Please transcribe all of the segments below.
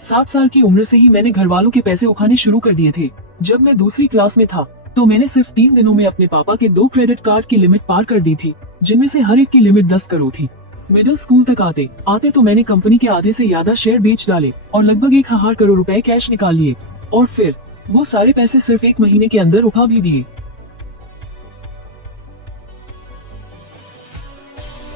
7 साल की उम्र से ही मैंने घर वालों के पैसे उठाने शुरू कर दिए थे। जब मैं दूसरी क्लास में था तो मैंने सिर्फ 3 दिनों में अपने पापा के 2 क्रेडिट कार्ड की लिमिट पार कर दी थी, जिनमें से हर एक की लिमिट 10 करोड़ थी। मिडिल स्कूल तक आते आते तो मैंने कंपनी के आधे से ज्यादा शेयर बेच डाले और लगभग 1,000 करोड़ रुपए कैश निकाल लिए, और फिर वो सारे पैसे सिर्फ 1 महीने के अंदर उठा भी दिए।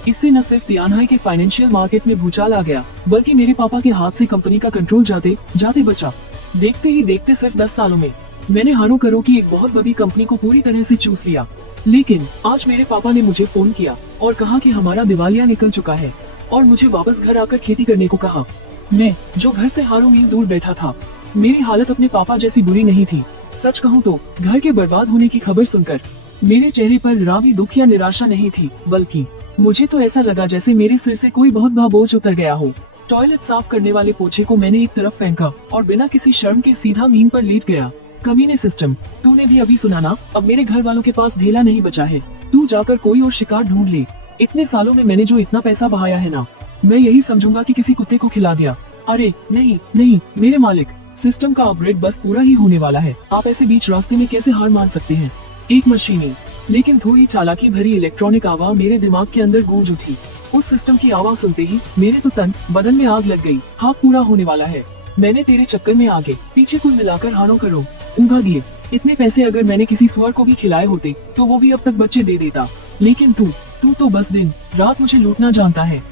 इससे न सिर्फ तियानहाई के फाइनेंशियल मार्केट में भूचाल आ गया, बल्कि मेरे पापा के हाथ से कंपनी का कंट्रोल जाते जाते बचा। देखते ही देखते सिर्फ 10 सालों में मैंने हारो करो की एक बहुत बड़ी कंपनी को पूरी तरह से चूस लिया। लेकिन आज मेरे पापा ने मुझे फोन किया और कहा कि हमारा दिवालिया निकल चुका है और मुझे वापस घर आकर खेती करने को कहा। मैं जो घर से हारों मील दूर बैठा था, मेरी हालत अपने पापा जैसी बुरी नहीं थी। सच कहूँ तो घर के बर्बाद होने की खबर सुनकर मेरे चेहरे पर रावी दुख या निराशा नहीं थी, बल्कि मुझे तो ऐसा लगा जैसे मेरे सिर से कोई बहुत बड़ा बोझ उतर गया हो। टॉयलेट साफ करने वाले पोछे को मैंने एक तरफ फेंका और बिना किसी शर्म के सीधा मीन पर लेट गया। कमीने सिस्टम, तूने भी अभी सुना ना, अब मेरे घर वालों के पास ढेला नहीं बचा है, तू जाकर कोई और शिकार ढूंढ ले। इतने सालों में मैंने जो इतना पैसा बहाया है ना, मैं यही समझूंगा कि किसी कुत्ते को खिला दिया। अरे नहीं नहीं मेरे मालिक, सिस्टम का अपग्रेड बस पूरा ही होने वाला है, आप ऐसे बीच रास्ते में कैसे हार मान सकते हैं। एक मशीनी लेकिन थोड़ी चालाकी भरी इलेक्ट्रॉनिक आवाज मेरे दिमाग के अंदर गूंज उठी। उस सिस्टम की आवाज सुनते ही मेरे तो तन बदन में आग लग गई। हाँ, पूरा होने वाला है। मैंने तेरे चक्कर में आगे पीछे कुल मिलाकर हारों करो उगा दिए। इतने पैसे अगर मैंने किसी सुअर को भी खिलाए होते तो वो भी अब तक बच्चे दे देता, लेकिन तू तो बस दिन रात मुझे लूटना जानता है।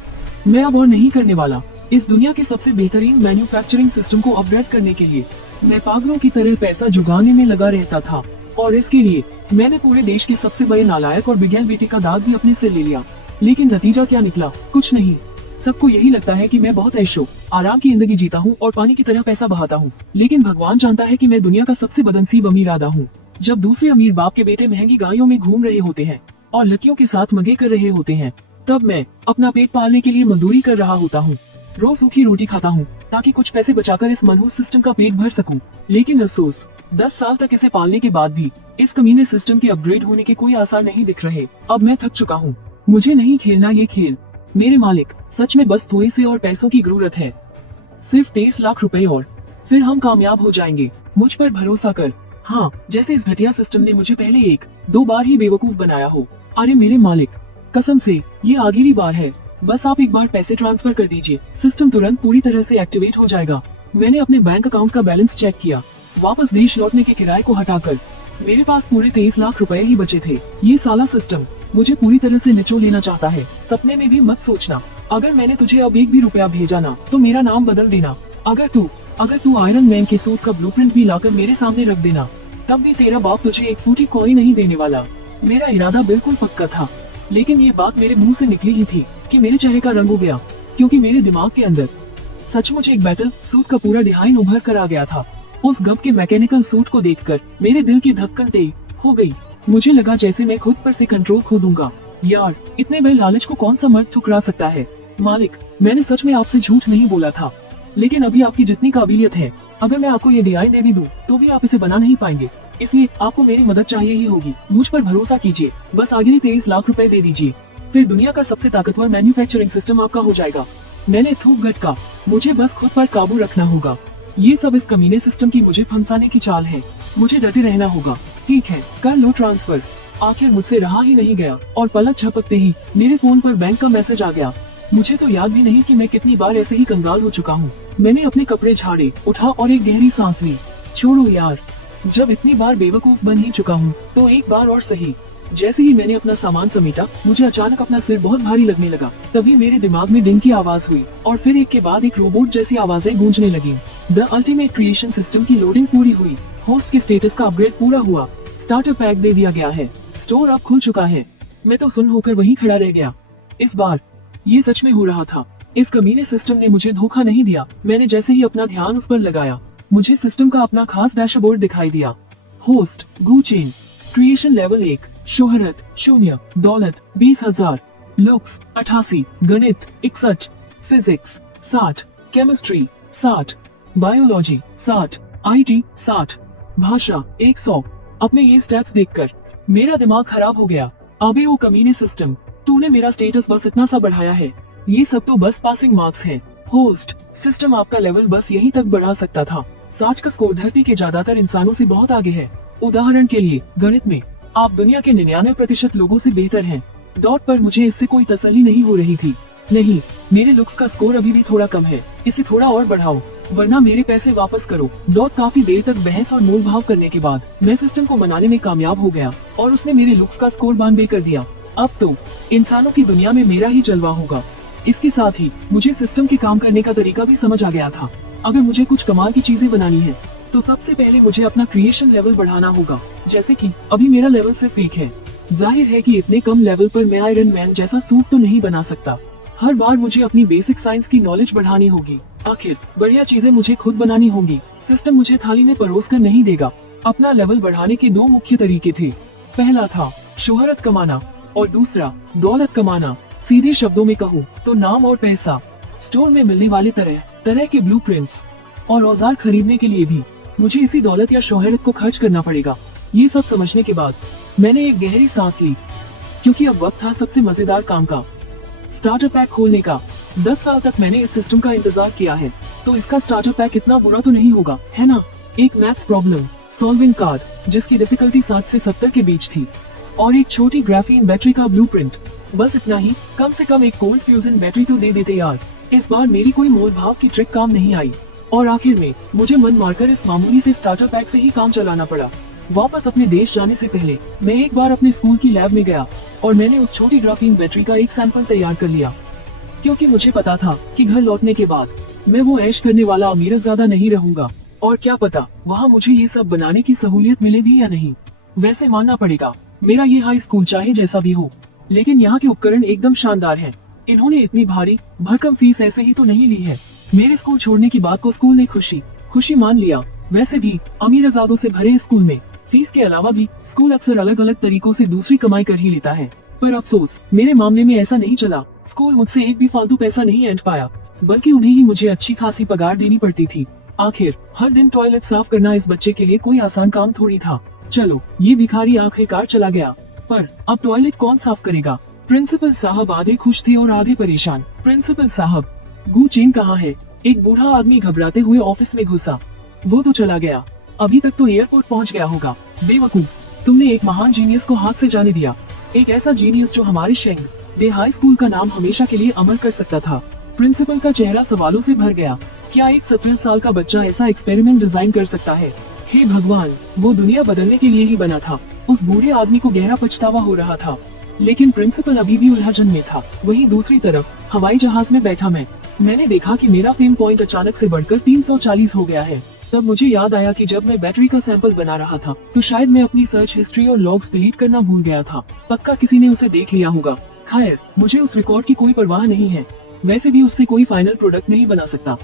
मैं अब और नहीं करने वाला। इस दुनिया के सबसे बेहतरीन मैन्युफैक्चरिंग सिस्टम को अपग्रेड करने के लिए मैं पागलों की तरह पैसा जुगाने में लगा रहता था, और इसके लिए मैंने पूरे देश के सबसे बड़े नालायक और बिगैल बेटे का दाग भी अपने से ले लिया। लेकिन नतीजा क्या निकला? कुछ नहीं। सबको यही लगता है कि मैं बहुत ऐशो आराम की जिंदगी जीता हूँ और पानी की तरह पैसा बहाता हूँ, लेकिन भगवान जानता है कि मैं दुनिया का सबसे बदनसीब अमीर आदा हूँ। जब दूसरे अमीर बाप के बेटे महंगी गाड़ियों में घूम रहे होते हैं और लड़कियों के साथ मजे कर रहे होते हैं, तब मैं अपना पेट पालने के लिए मजदूरी कर रहा होता हूँ। रोज सूखी रोटी खाता हूँ ताकि कुछ पैसे बचाकर इस मनहूस सिस्टम का पेट भर सकूं। लेकिन अफसोस, 10 साल तक इसे पालने के बाद भी इस कमीने सिस्टम के अपग्रेड होने के कोई आसार नहीं दिख रहे। अब मैं थक चुका हूँ, मुझे नहीं खेलना ये खेल। मेरे मालिक, सच में बस थोड़ी से और पैसों की जरूरत है, सिर्फ 23 लाख रुपए और फिर हम कामयाब हो जाएंगे। मुझ पर भरोसा कर। हाँ, जैसे इस घटिया सिस्टम ने मुझे पहले 1-2 बार ही बेवकूफ बनाया हो। अरे मेरे मालिक, कसम से ये आखिरी बार है, बस आप एक बार पैसे ट्रांसफर कर दीजिए, सिस्टम तुरंत पूरी तरह से एक्टिवेट हो जाएगा। मैंने अपने बैंक अकाउंट का बैलेंस चेक किया। वापस देश लौटने के किराए को हटाकर मेरे पास पूरे 23 लाख रुपए ही बचे थे। ये साला सिस्टम मुझे पूरी तरह से निचोड़ लेना चाहता है। सपने में भी मत सोचना, अगर मैंने तुझे अब 1 भी रुपया भेजा ना तो मेरा नाम बदल देना। अगर तू आयरन मैन के सूट का ब्लूप्रिंट भी लाकर मेरे सामने रख देना, तब भी तेरा बाप तुझे एक फूटी कौड़ी नहीं देने वाला। मेरा इरादा बिल्कुल पक्का था, लेकिन ये बात मेरे मुंह से निकली ही थी कि मेरे चेहरे का रंग हो गया, क्योंकि मेरे दिमाग के अंदर सचमुच एक बैटल सूट का पूरा डिजाइन उभर कर आ गया था। उस गब के मैकेनिकल सूट को देखकर मेरे दिल की धड़कन तेज हो गई। मुझे लगा जैसे मैं खुद पर से कंट्रोल खो दूंगा। यार, इतने बड़े लालच को कौन सा मर्द ठुकरा सकता है। मालिक, मैंने सच में आपसे झूठ नहीं बोला था, लेकिन अभी आपकी जितनी काबिलियत है, अगर मैं आपको ये डिजाइन दे भी दूं, तो भी आप इसे बना नहीं पाएंगे। इसलिए आपको मेरी मदद चाहिए ही होगी। मुझ पर भरोसा कीजिए, बस आगे 23 लाख रुपए दे दीजिए, फिर दुनिया का सबसे ताकतवर मैन्युफैक्चरिंग सिस्टम आपका हो जाएगा। मैंने थूक गटका, मुझे बस खुद पर काबू रखना होगा। ये सब इस कमीने सिस्टम की मुझे फंसाने की चाल है। मुझे डटे रहना होगा। ठीक है, कर लो ट्रांसफर। आखिर मुझसे रहा ही नहीं गया और पलक झपकते ही मेरे फोन पर बैंक का मैसेज आ गया। मुझे तो याद भी नहीं कि मैं कितनी बार ऐसे ही कंगाल हो चुका हूँ। मैंने अपने कपड़े झाड़े, उठा और एक गहरी सांस ली। छोड़ो यार, जब इतनी बार बेवकूफ बन ही चुका हूँ तो एक बार और सही। जैसे ही मैंने अपना सामान समेटा, मुझे अचानक अपना सिर बहुत भारी लगने लगा। तभी मेरे दिमाग में डिंग की आवाज हुई और फिर एक के बाद एक रोबोट जैसी आवाजें गूंजने लगी। द अल्टीमेट क्रिएशन सिस्टम की लोडिंग पूरी हुई। होस्ट के स्टेटस का अपग्रेड पूरा हुआ। स्टार्टर पैक दे दिया गया है। स्टोर अब खुल चुका है। मैं तो सुन होकर वहीं खड़ा रह गया। इस बार ये सच में हो रहा था। इस कमीने सिस्टम ने मुझे धोखा नहीं दिया। मैंने जैसे ही अपना ध्यान उस पर लगाया, मुझे सिस्टम का अपना खास डैशबोर्ड दिखाई दिया। होस्ट गू चेन, क्रिएशन लेवल 1, शोहरत 0, दौलत 20,000, लुक्स 88, गणित 61, फिजिक्स 60, केमिस्ट्री 60, बायोलॉजी 60, IT 60, भाषा 100। अपने ये स्टैट्स देखकर मेरा दिमाग खराब हो गया। अबे वो कमीने सिस्टम, तूने मेरा स्टेटस बस इतना सा बढ़ाया है। ये सब तो बस पासिंग मार्क्स हैं। होस्ट, सिस्टम आपका लेवल बस यहीं तक बढ़ा सकता था। 60 का स्कोर धरती के ज्यादातर इंसानों से बहुत आगे है। उदाहरण के लिए गणित में आप दुनिया के 99% लोगों से बेहतर हैं। डॉट पर मुझे इससे कोई तसल्ली नहीं हो रही थी। नहीं, मेरे लुक्स का स्कोर अभी भी थोड़ा कम है, इसे थोड़ा और बढ़ाओ वरना मेरे पैसे वापस करो। डॉट काफी देर तक बहस और मोल भाव करने के बाद मैं सिस्टम को मनाने में कामयाब हो गया और उसने मेरे लुक्स का स्कोर 92 कर दिया। अब तो इंसानों की दुनिया में मेरा ही जलवा होगा। इसके साथ ही मुझे सिस्टम के काम करने का तरीका भी समझ आ गया था। अगर मुझे कुछ कमाल की चीजें बनानी है तो सबसे पहले मुझे अपना क्रिएशन लेवल बढ़ाना होगा। जैसे कि अभी मेरा लेवल सिर्फ 1 है। जाहिर है कि इतने कम लेवल पर मैं आयरन मैन जैसा सूट तो नहीं बना सकता। हर बार मुझे अपनी बेसिक साइंस की नॉलेज बढ़ानी होगी। आखिर बढ़िया चीजें मुझे खुद बनानी होंगी। सिस्टम मुझे थाली में परोस कर नहीं देगा। अपना लेवल बढ़ाने के 2 मुख्य तरीके थे। पहला था शोहरत कमाना और दूसरा दौलत कमाना। सीधे शब्दों में कहूँ तो नाम और पैसा। स्टोर में मिलने वाले तरह तरह के ब्लूप्रिंट्स और औजार खरीदने के लिए भी मुझे इसी दौलत या शोहरत को खर्च करना पड़ेगा। ये सब समझने के बाद मैंने एक गहरी सांस ली, क्योंकि अब वक्त था सबसे मजेदार काम का, स्टार्टर पैक खोलने का। 10 साल तक मैंने इस सिस्टम का इंतजार किया है, तो इसका स्टार्टर पैक इतना बुरा तो नहीं होगा, है ना? एक मैथ्स प्रॉब्लम सॉल्विंग कार्ड जिसकी डिफिकल्टी 60 से 70 के बीच थी और एक छोटी ग्राफीन बैटरी का ब्लूप्रिंट। बस इतना ही। कम से कम एक कोल्ड फ्यूजन बैटरी तो दे देते यार। इस बार मेरी कोई मोल भाव की ट्रिक काम नहीं आई और आखिर में मुझे मन मारकर इस मामूली से स्टार्टर पैक से ही काम चलाना पड़ा। वापस अपने देश जाने से पहले मैं एक बार अपने स्कूल की लैब में गया और मैंने उस छोटी ग्राफीन बैटरी का एक सैंपल तैयार कर लिया, क्योंकि मुझे पता था कि घर लौटने के बाद मैं वो ऐश करने वाला अमीरज़ादा नहीं रहूंगा। और क्या पता वहाँ मुझे ये सब बनाने की सहूलियत मिले भी या नहीं। वैसे मानना पड़ेगा, मेरा ये हाई स्कूल चाहे जैसा भी हो, लेकिन यहाँ के उपकरण एकदम शानदार हैं। इन्होंने इतनी भारी भरकम फीस ऐसे ही तो नहीं ली है। मेरे स्कूल छोड़ने की बात को स्कूल ने खुशी मान लिया। वैसे भी अमीरज़ादों से भरे स्कूल में फीस के अलावा भी स्कूल अक्सर अलग अलग तरीकों से दूसरी कमाई कर ही लेता है। पर अफसोस मेरे मामले में ऐसा नहीं चला। स्कूल मुझसे एक भी फालतू पैसा नहीं ऐंठ पाया, बल्कि उन्हें ही मुझे अच्छी खासी पगार देनी पड़ती थी। आखिर हर दिन टॉयलेट साफ करना इस बच्चे के लिए कोई आसान काम थोड़ी था। चलो, ये भिखारी आखिरकार चला गया, पर अब टॉयलेट कौन साफ करेगा? प्रिंसिपल साहब आधे खुश थे और आधे परेशान। प्रिंसिपल साहब, गू चेन कहाँ है? एक बूढ़ा आदमी घबराते हुए ऑफिस में घुसा। वो तो चला गया, अभी तक तो एयरपोर्ट पहुंच गया होगा। बेवकूफ, तुमने एक महान जीनियस को हाथ से जाने दिया। एक ऐसा जीनियस जो हमारे शेंग डे हाई स्कूल का नाम हमेशा के लिए अमर कर सकता था। प्रिंसिपल का चेहरा सवालों से भर गया। क्या एक 17 साल का बच्चा ऐसा एक्सपेरिमेंट डिजाइन कर सकता है? हे भगवान, वो दुनिया बदलने के लिए ही बना था। उस बूढ़े आदमी को गहरा पछतावा हो रहा था, लेकिन प्रिंसिपल अभी भी उलझन में था। वहीं दूसरी तरफ हवाई जहाज में बैठा मैंने देखा कि मेरा फेम पॉइंट अचानक से बढ़कर 340 हो गया है। तब मुझे याद आया कि जब मैं बैटरी का सैंपल बना रहा था तो शायद मैं अपनी सर्च हिस्ट्री और लॉग्स डिलीट करना भूल गया था। पक्का किसी ने उसे देख लिया होगा। खैर, मुझे उस रिकॉर्ड की कोई परवाह नहीं है। वैसे भी उससे कोई फाइनल प्रोडक्ट नहीं बना सकता,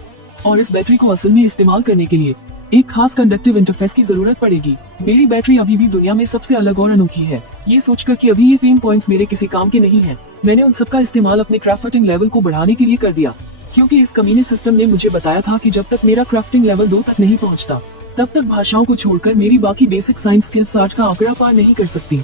और इस बैटरी को असल में इस्तेमाल करने के लिए एक खास कंडक्टिव इंटरफेस की जरूरत पड़ेगी। मेरी बैटरी अभी भी दुनिया में सबसे अलग और अनोखी है। ये सोचकर कि अभी ये फेम पॉइंट्स मेरे किसी काम के नहीं हैं, मैंने उन सबका इस्तेमाल अपने क्राफ्टिंग लेवल को बढ़ाने के लिए कर दिया, क्योंकि इस कमीने सिस्टम ने मुझे बताया था कि जब तक मेरा क्राफ्टिंग लेवल 2 तक नहीं पहुंचता, तब तक भाषाओं को छोड़कर मेरी बाकी बेसिक साइंस स्किल्स 60 का आंकड़ा पार नहीं कर सकती।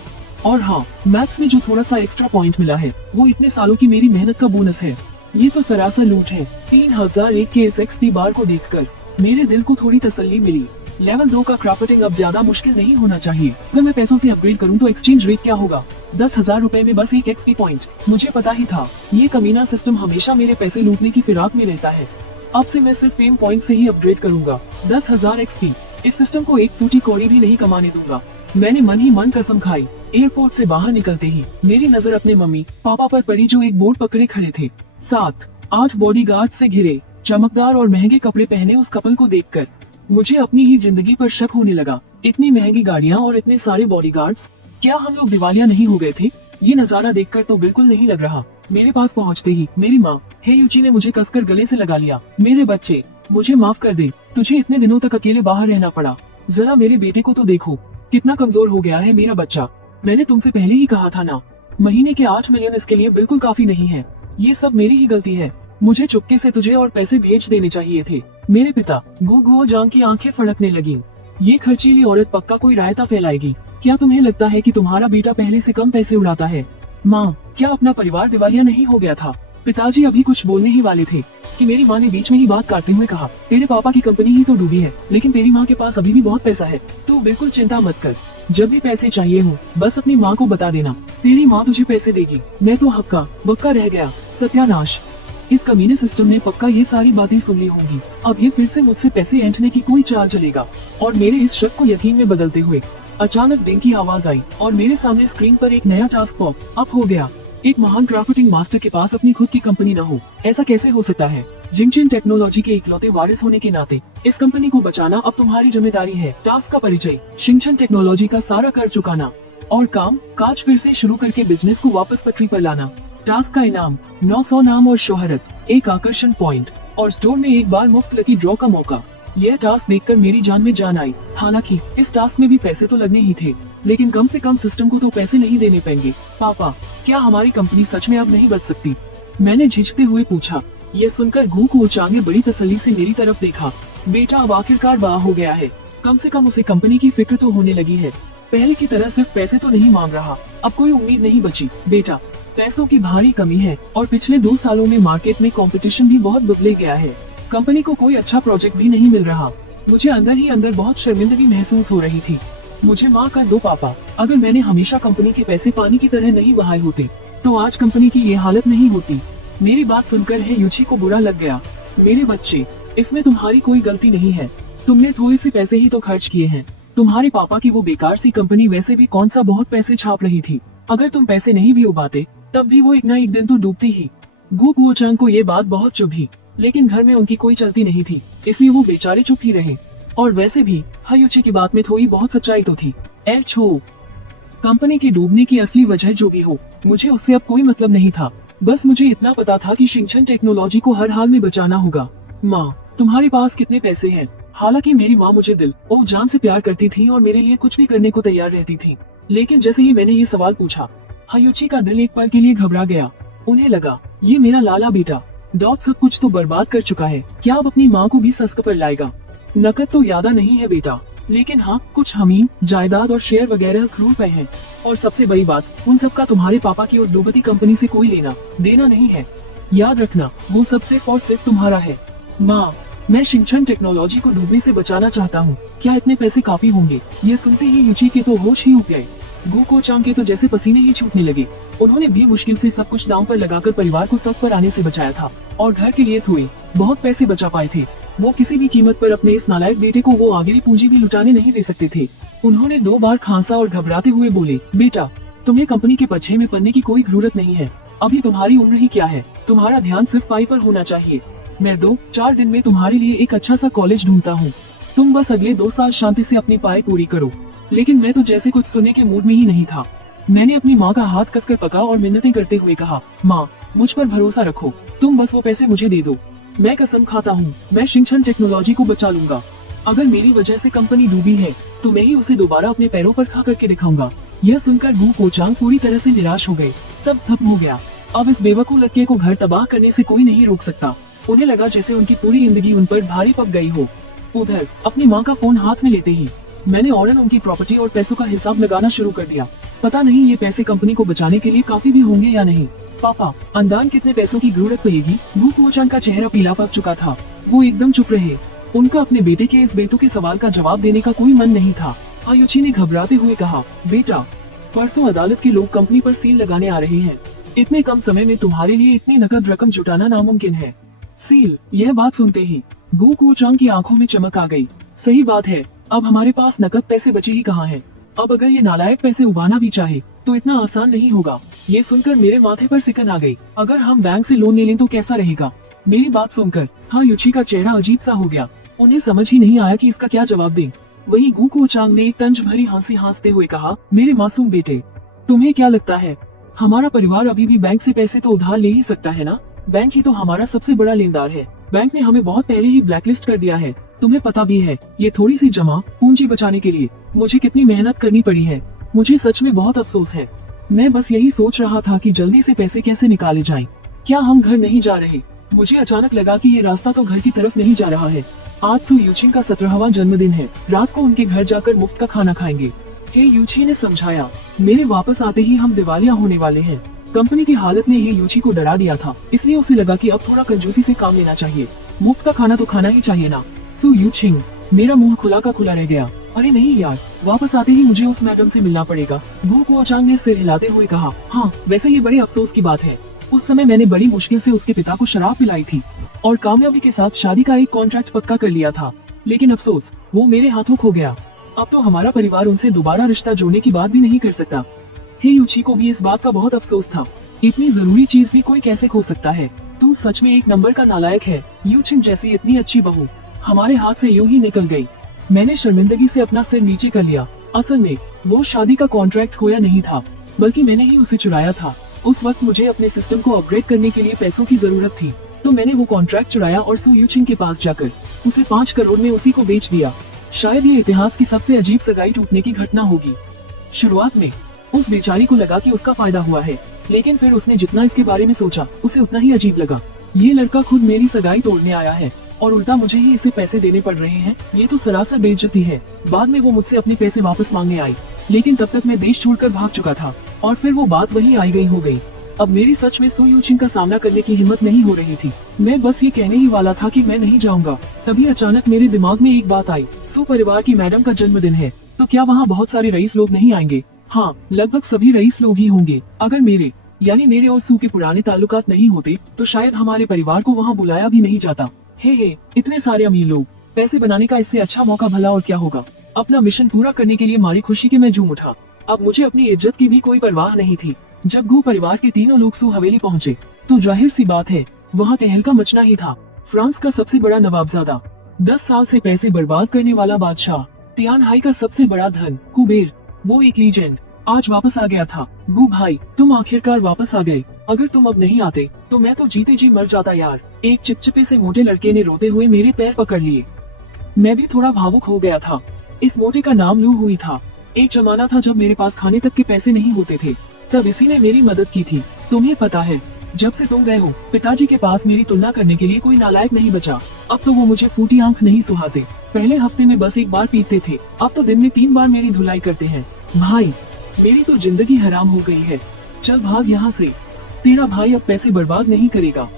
और हाँ, मैथ्स में जो थोड़ा सा एक्स्ट्रा पॉइंट मिला है वो इतने सालों की मेरी मेहनत का बोनस है। ये तो सरासर लूट है। 3001 के इस एक्सपी बार को देखकर मेरे दिल को थोड़ी तसल्ली मिली। लेवल 2 का क्राफ्टिंग अब ज्यादा मुश्किल नहीं होना चाहिए। अगर मैं पैसों से अपग्रेड करूं तो एक्सचेंज रेट क्या होगा? 10,000 रुपए में बस एक एक्सपी पॉइंट। मुझे पता ही था, ये कमीना सिस्टम हमेशा मेरे पैसे लूटने की फिराक में रहता है। अब से मैं सिर्फ फेम पॉइंट से ही अपग्रेड करूंगा। 10,000 एक्सपी। इस सिस्टम को एक फूटी कौड़ी भी नहीं कमाने दूंगा। मैंने मन ही मन कसम खाई। एयरपोर्ट से बाहर निकलते ही मेरी नजर अपने मम्मी पापा पर पड़ी, जो एक बोर्ड पकड़े खड़े थे। 7-8 बॉडीगार्ड से घिरे चमकदार और महंगे कपड़े पहने उस कपल को देखकर मुझे अपनी ही जिंदगी पर शक होने लगा। इतनी महंगी गाड़ियाँ और इतने सारे बॉडीगार्ड्स, क्या हम लोग दिवालिया नहीं हो गए थे? ये नजारा देखकर तो बिल्कुल नहीं लग रहा। मेरे पास पहुँचते ही मेरी माँ हे यूची ने मुझे कसकर गले से लगा लिया। मेरे बच्चे, मुझे माफ कर दे, तुझे इतने दिनों तक अकेले बाहर रहना पड़ा। जरा मेरे बेटे को तो देखो, कितना कमजोर हो गया है मेरा बच्चा। मैंने तुमसे पहले ही कहा था ना, महीने के 8 मिलियन इसके लिए बिल्कुल काफी नहीं है। ये सब मेरी ही गलती है। मुझे चुपके से तुझे और पैसे भेज देने चाहिए थे। मेरे पिता गो जांग की आंखें फड़कने लगी। ये खर्चीली औरत पक्का कोई रायता फैलाएगी। क्या तुम्हें लगता है कि तुम्हारा बेटा पहले से कम पैसे उड़ाता है? माँ, क्या अपना परिवार दिवालिया नहीं हो गया था? पिताजी अभी कुछ बोलने ही वाले थे कि मेरी माँ ने बीच में ही बात काटते हुए कहा, तेरे पापा की कंपनी ही तो डूबी है, लेकिन तेरी माँ के पास अभी भी बहुत पैसा है। तू बिल्कुल चिंता मत कर, जब भी पैसे चाहिए हो बस अपनी माँ को बता देना, तेरी माँ तुझे पैसे देगी। मैं तो हक्का बक्का रह गया। सत्यानाश, इस कमीने सिस्टम ने पक्का ये सारी बातें सुन ली होंगी। अब ये फिर से मुझसे पैसे ऐंठने की कोई चाल चलेगा। और मेरे इस शक को यकीन में बदलते हुए अचानक डिंग की आवाज आई और मेरे सामने स्क्रीन पर एक नया टास्क पॉप अप हो गया। एक महान ग्राफिटिंग मास्टर के पास अपनी खुद की कंपनी न हो, ऐसा कैसे हो सकता है? जिंगचेन टेक्नोलॉजी के इकलौते वारिस होने के नाते इस कंपनी को बचाना अब तुम्हारी जिम्मेदारी है। टास्क का परिचय, शिंगचेन टेक्नोलॉजी का सारा कर चुकाना और काम काज फिर से शुरू करके बिजनेस को वापस पटरी पर लाना। टास्क का इनाम 900 नाम और शोहरत, एक आकर्षण पॉइंट और स्टोर में एक बार मुफ्त लकी ड्रॉ का मौका। यह टास्क देखकर मेरी जान में जान आई। हालांकि इस टास्क में भी पैसे तो लगने ही थे, लेकिन कम से कम सिस्टम को तो पैसे नहीं देने पाएंगे। पापा, क्या हमारी कंपनी सच में अब नहीं बच सकती? मैंने झिझकते हुए पूछा। यह सुनकर गू कोचांग ने बड़ी तसल्ली से मेरी तरफ देखा। बेटा अब आखिरकार बड़ा हो गया है, कम से कम उसे कंपनी की फिक्र तो होने लगी है। पहले की तरह सिर्फ पैसे तो नहीं मांग रहा। अब कोई उम्मीद नहीं बची। बेटा, पैसों की भारी कमी है और पिछले 2 सालों में मार्केट में कंपटीशन भी बहुत बदले गया है। कंपनी को कोई अच्छा प्रोजेक्ट भी नहीं मिल रहा। मुझे अंदर ही अंदर बहुत शर्मिंदगी महसूस हो रही थी। मुझे माँ का दो पापा, अगर मैंने हमेशा कंपनी के पैसे पानी की तरह नहीं बहाए होते तो आज कंपनी की ये हालत नहीं होती। मेरी बात सुनकर है यूची को बुरा लग गया। मेरे बच्चे, इसमें तुम्हारी कोई गलती नहीं है। तुमने थोड़े से पैसे ही तो खर्च किए हैं। तुम्हारे पापा की वो बेकार सी कंपनी वैसे भी कौन सा बहुत पैसे छाप रही थी। अगर तुम पैसे नहीं भी उगाते तब भी वो एक न एक दिन तो डूबती ही। गू कुओचांग को ये बात बहुत चुभी, लेकिन घर में उनकी कोई चलती नहीं थी, इसलिए वो बेचारे चुप ही रहे। और वैसे भी हायुची की बात में थोड़ी बहुत सच्चाई तो थी। कंपनी के डूबने की असली वजह जो भी हो, मुझे उससे अब कोई मतलब नहीं था। बस मुझे इतना पता था कि शिंगचेन टेक्नोलॉजी को हर हाल में बचाना होगा। माँ, तुम्हारे पास कितने पैसे हैं? हालांकि मेरी माँ मुझे दिल और जान से प्यार करती थी और मेरे लिए कुछ भी करने को तैयार रहती थी, लेकिन जैसे ही मैंने ये सवाल पूछा, हायुची का दिल एक पल के लिए घबरा गया। उन्हें लगा, ये मेरा लाला बेटा डॉट सब कुछ तो बर्बाद कर चुका है, क्या अब अपनी माँ को भी सस्क पर लाएगा? नकद तो यादा नहीं है बेटा, लेकिन हाँ कुछ जमीन जायदाद और शेयर वगैरह करोड़ पे हैं। और सबसे बड़ी बात, उन सब का तुम्हारे पापा की उस डूबती कंपनी से कोई लेना देना नहीं है। याद रखना, वो सब सिर्फ और सिर्फ तुम्हारा है। माँ, मैं शिंगचेन टेक्नोलॉजी को डूबने से बचाना चाहता हूँ, क्या इतने पैसे काफी होंगे? ये सुनते ही यूची के तो होश ही उड़ गए। गू कोचांग के तो जैसे पसीने ही छूटने लगे। उन्होंने भी मुश्किल से सब कुछ दांव पर लगाकर परिवार को सक पर आने से बचाया था और घर के लिए थोड़े बहुत पैसे बचा पाए थे। वो किसी भी कीमत पर अपने इस नालायक बेटे को वो आगे पूंजी भी लुटाने नहीं दे सकते थे। उन्होंने 2 बार खांसा और घबराते हुए बोले, बेटा, तुम्हें कंपनी के पीछे में पड़ने की कोई जरूरत नहीं है। अभी तुम्हारी उम्र ही क्या है, तुम्हारा ध्यान सिर्फ पाई पर होना चाहिए। मैं 2-4 दिन में तुम्हारे लिए एक अच्छा सा कॉलेज ढूंढता हूँ। तुम बस अगले 2 साल शांति से अपनी पढ़ाई पूरी करो। लेकिन मैं तो जैसे कुछ सुनने के मूड में ही नहीं था। मैंने अपनी माँ का हाथ कसकर पकड़ा और मिन्नतें करते हुए कहा, माँ, मुझ पर भरोसा रखो, तुम बस वो पैसे मुझे दे दो। मैं कसम खाता हूँ, मैं शिंगचेन टेक्नोलॉजी को बचा लूंगा। अगर मेरी वजह से कंपनी डूबी है तो मैं ही उसे दोबारा अपने पैरों पर खड़ा करके दिखाऊंगा। यह सुनकर गू कोचांग पूरी तरह से निराश हो गए। सब खत्म हो गया। अब इस बेवकूफ लड़के को घर तबाह करने से कोई नहीं रोक सकता। उन्हें लगा जैसे उनकी पूरी जिंदगी उन पर भारी पक गई हो। उधर अपनी माँ का फोन हाथ में लेते ही मैंने औरन उनकी प्रॉपर्टी और पैसों का हिसाब लगाना शुरू कर दिया। पता नहीं ये पैसे कंपनी को बचाने के लिए काफी भी होंगे या नहीं। पापा, अंदान कितने पैसों की जरूरत पड़ेगी? गू कोचांग का चेहरा पीला पक चुका था। वो एकदम चुप रहे। उनका अपने बेटे के इस बेतुके सवाल का जवाब देने का कोई मन नहीं था। हायुची ने घबराते हुए कहा, बेटा, परसों अदालत के लोग कंपनी पर सील लगाने आ रहे हैं। इतने कम समय में तुम्हारे लिए इतनी नकद रकम जुटाना नामुमकिन है। सील? यह बात सुनते ही गू कोचांग की आंखों में चमक आ गई। सही बात है, अब हमारे पास नकद पैसे बचे ही कहाँ हैं। अब अगर ये नालायक पैसे उगाना भी चाहे तो इतना आसान नहीं होगा। ये सुनकर मेरे माथे पर सिकन आ गई। अगर हम बैंक से लोन ले लें तो कैसा रहेगा? मेरी बात सुनकर हायुची का चेहरा अजीब सा हो गया। उन्हें समझ ही नहीं आया कि इसका क्या जवाब दें। वहीं गू कोचांग ने एक तंज भरी हंसी हंसते हुए कहा, मेरे मासूम बेटे, तुम्हें क्या लगता है हमारा परिवार अभी भी बैंक से पैसे तो उधार ले ही सकता है ना? बैंक ही तो हमारा सबसे बड़ा लेनदार है। बैंक ने हमें बहुत पहले ही ब्लैकलिस्ट कर दिया है। तुम्हें पता भी है, ये थोड़ी सी जमा पूंजी बचाने के लिए मुझे कितनी मेहनत करनी पड़ी है। मुझे सच में बहुत अफसोस है। मैं बस यही सोच रहा था कि जल्दी से पैसे कैसे निकाले जाएं। क्या हम घर नहीं जा रहे? मुझे अचानक लगा कि ये रास्ता तो घर की तरफ नहीं जा रहा है। आज सु यूचिंग का 17वां जन्मदिन है। रात को उनके घर जाकर मुफ्त का खाना खाएंगे। हे यूची ने समझाया, मेरे वापस आते ही हम दिवालिया होने वाले हैं। कंपनी की हालत ने ही यूची को डरा दिया था, इसलिए उसे लगा कि अब थोड़ा कंजूसी से काम लेना चाहिए। मुफ्त का खाना तो खाना ही चाहिए ना। सु यूचिंग, मेरा मुंह खुला का खुला रह गया। अरे नहीं यार, वापस आते ही मुझे उस मैडम से मिलना पड़ेगा। गु कुओचांग ने सिर हिलाते हुए कहा। हाँ, वैसे ये बड़े अफसोस की बात है। उस समय मैंने बड़ी मुश्किल से उसके पिता को शराब पिलाई थी और कामयाबी के साथ शादी का एक कॉन्ट्रैक्ट पक्का कर लिया था, लेकिन अफसोस वो मेरे हाथों खो गया। अब तो हमारा परिवार उनसे दोबारा रिश्ता जोड़ने की बात भी नहीं कर सकता। हे यूची को भी इस बात का बहुत अफसोस था। इतनी जरूरी चीज भी कोई कैसे खो सकता है। तू सच में एक नंबर का नालायक है। यूचिन जैसी इतनी अच्छी बहू हमारे हाथ से यूं ही निकल गई। मैंने शर्मिंदगी से अपना सिर नीचे कर लिया। असल में वो शादी का कॉन्ट्रैक्ट खोया नहीं था, बल्कि मैंने ही उसे चुराया था। उस वक्त मुझे अपने सिस्टम को अपग्रेड करने के लिए पैसों की जरूरत थी, तो मैंने वो कॉन्ट्रैक्ट चुराया और सु यूचिंग के पास जाकर उसे 5 करोड़ में उसी को बेच दिया। शायद ये इतिहास की सबसे अजीब सगाई टूटने की घटना होगी। शुरुआत में उस बेचारी को लगा कि उसका फायदा हुआ है, लेकिन फिर उसने जितना इसके बारे में सोचा उसे उतना ही अजीब लगा। ये लड़का खुद मेरी सगाई तोड़ने आया है और उल्टा मुझे ही इसे पैसे देने पड़ रहे हैं। ये तो सरासर बेइज्जती है। बाद में वो मुझसे अपने पैसे वापस मांगने आई, लेकिन तब तक मैं देश छोड़कर भाग चुका था और फिर वो बात वही आई गई हो गई। अब मेरी सच में सु यूचिंग का सामना करने की हिम्मत नहीं हो रही थी। मैं बस ये कहने ही वाला था कि मैं नहीं जाऊंगा, तभी अचानक मेरे दिमाग में एक बात आई। सु परिवार की मैडम का जन्मदिन है, तो क्या वहाँ बहुत सारे रईस लोग नहीं आएंगे? हाँ, लगभग सभी रईस लोग ही होंगे। अगर मेरे और सु के पुराने ताल्लुकात नहीं होते तो शायद हमारे परिवार को वहाँ बुलाया भी नहीं जाता। हे, इतने सारे अमीर लोग, पैसे बनाने का इससे अच्छा मौका भला और क्या होगा। अपना मिशन पूरा करने के लिए मारी खुशी के मैं झूम उठा। अब मुझे अपनी इज्जत की भी कोई परवाह नहीं थी। जब गु परिवार के तीनों लोग सु हवेली पहुँचे तो जाहिर सी बात है वहाँ तहलका मचना ही था। फ्रांस का सबसे बड़ा नवाबजादा, 10 साल से पैसे बर्बाद करने वाला बादशाह, तियानहाई का सबसे बड़ा धन कुबेर, वो एक लीजेंड आज वापस आ गया था। गु भाई, तुम आखिरकार वापस आ गए। अगर तुम अब नहीं आते तो मैं तो जीते जी मर जाता यार। एक चिपचिपे से मोटे लड़के ने रोते हुए मेरे पैर पकड़ लिए। मैं भी थोड़ा भावुक हो गया था। इस मोटे का नाम लू हुई था। एक जमाना था जब मेरे पास खाने तक के पैसे नहीं होते थे, तब इसी ने मेरी मदद की थी। तुम्हें पता है, जब से तुम गए हो पिताजी के पास मेरी तुलना करने के लिए कोई नालायक नहीं बचा। अब तो वो मुझे फूटी आंख नहीं सुहाते। पहले हफ्ते में बस एक बार पीटते थे, अब तो दिन में 3 बार मेरी धुलाई करते हैं। भाई, मेरी तो जिंदगी हराम हो गई है। चल भाग यहाँ से। तेरा भाई अब पैसे बर्बाद नहीं करेगा।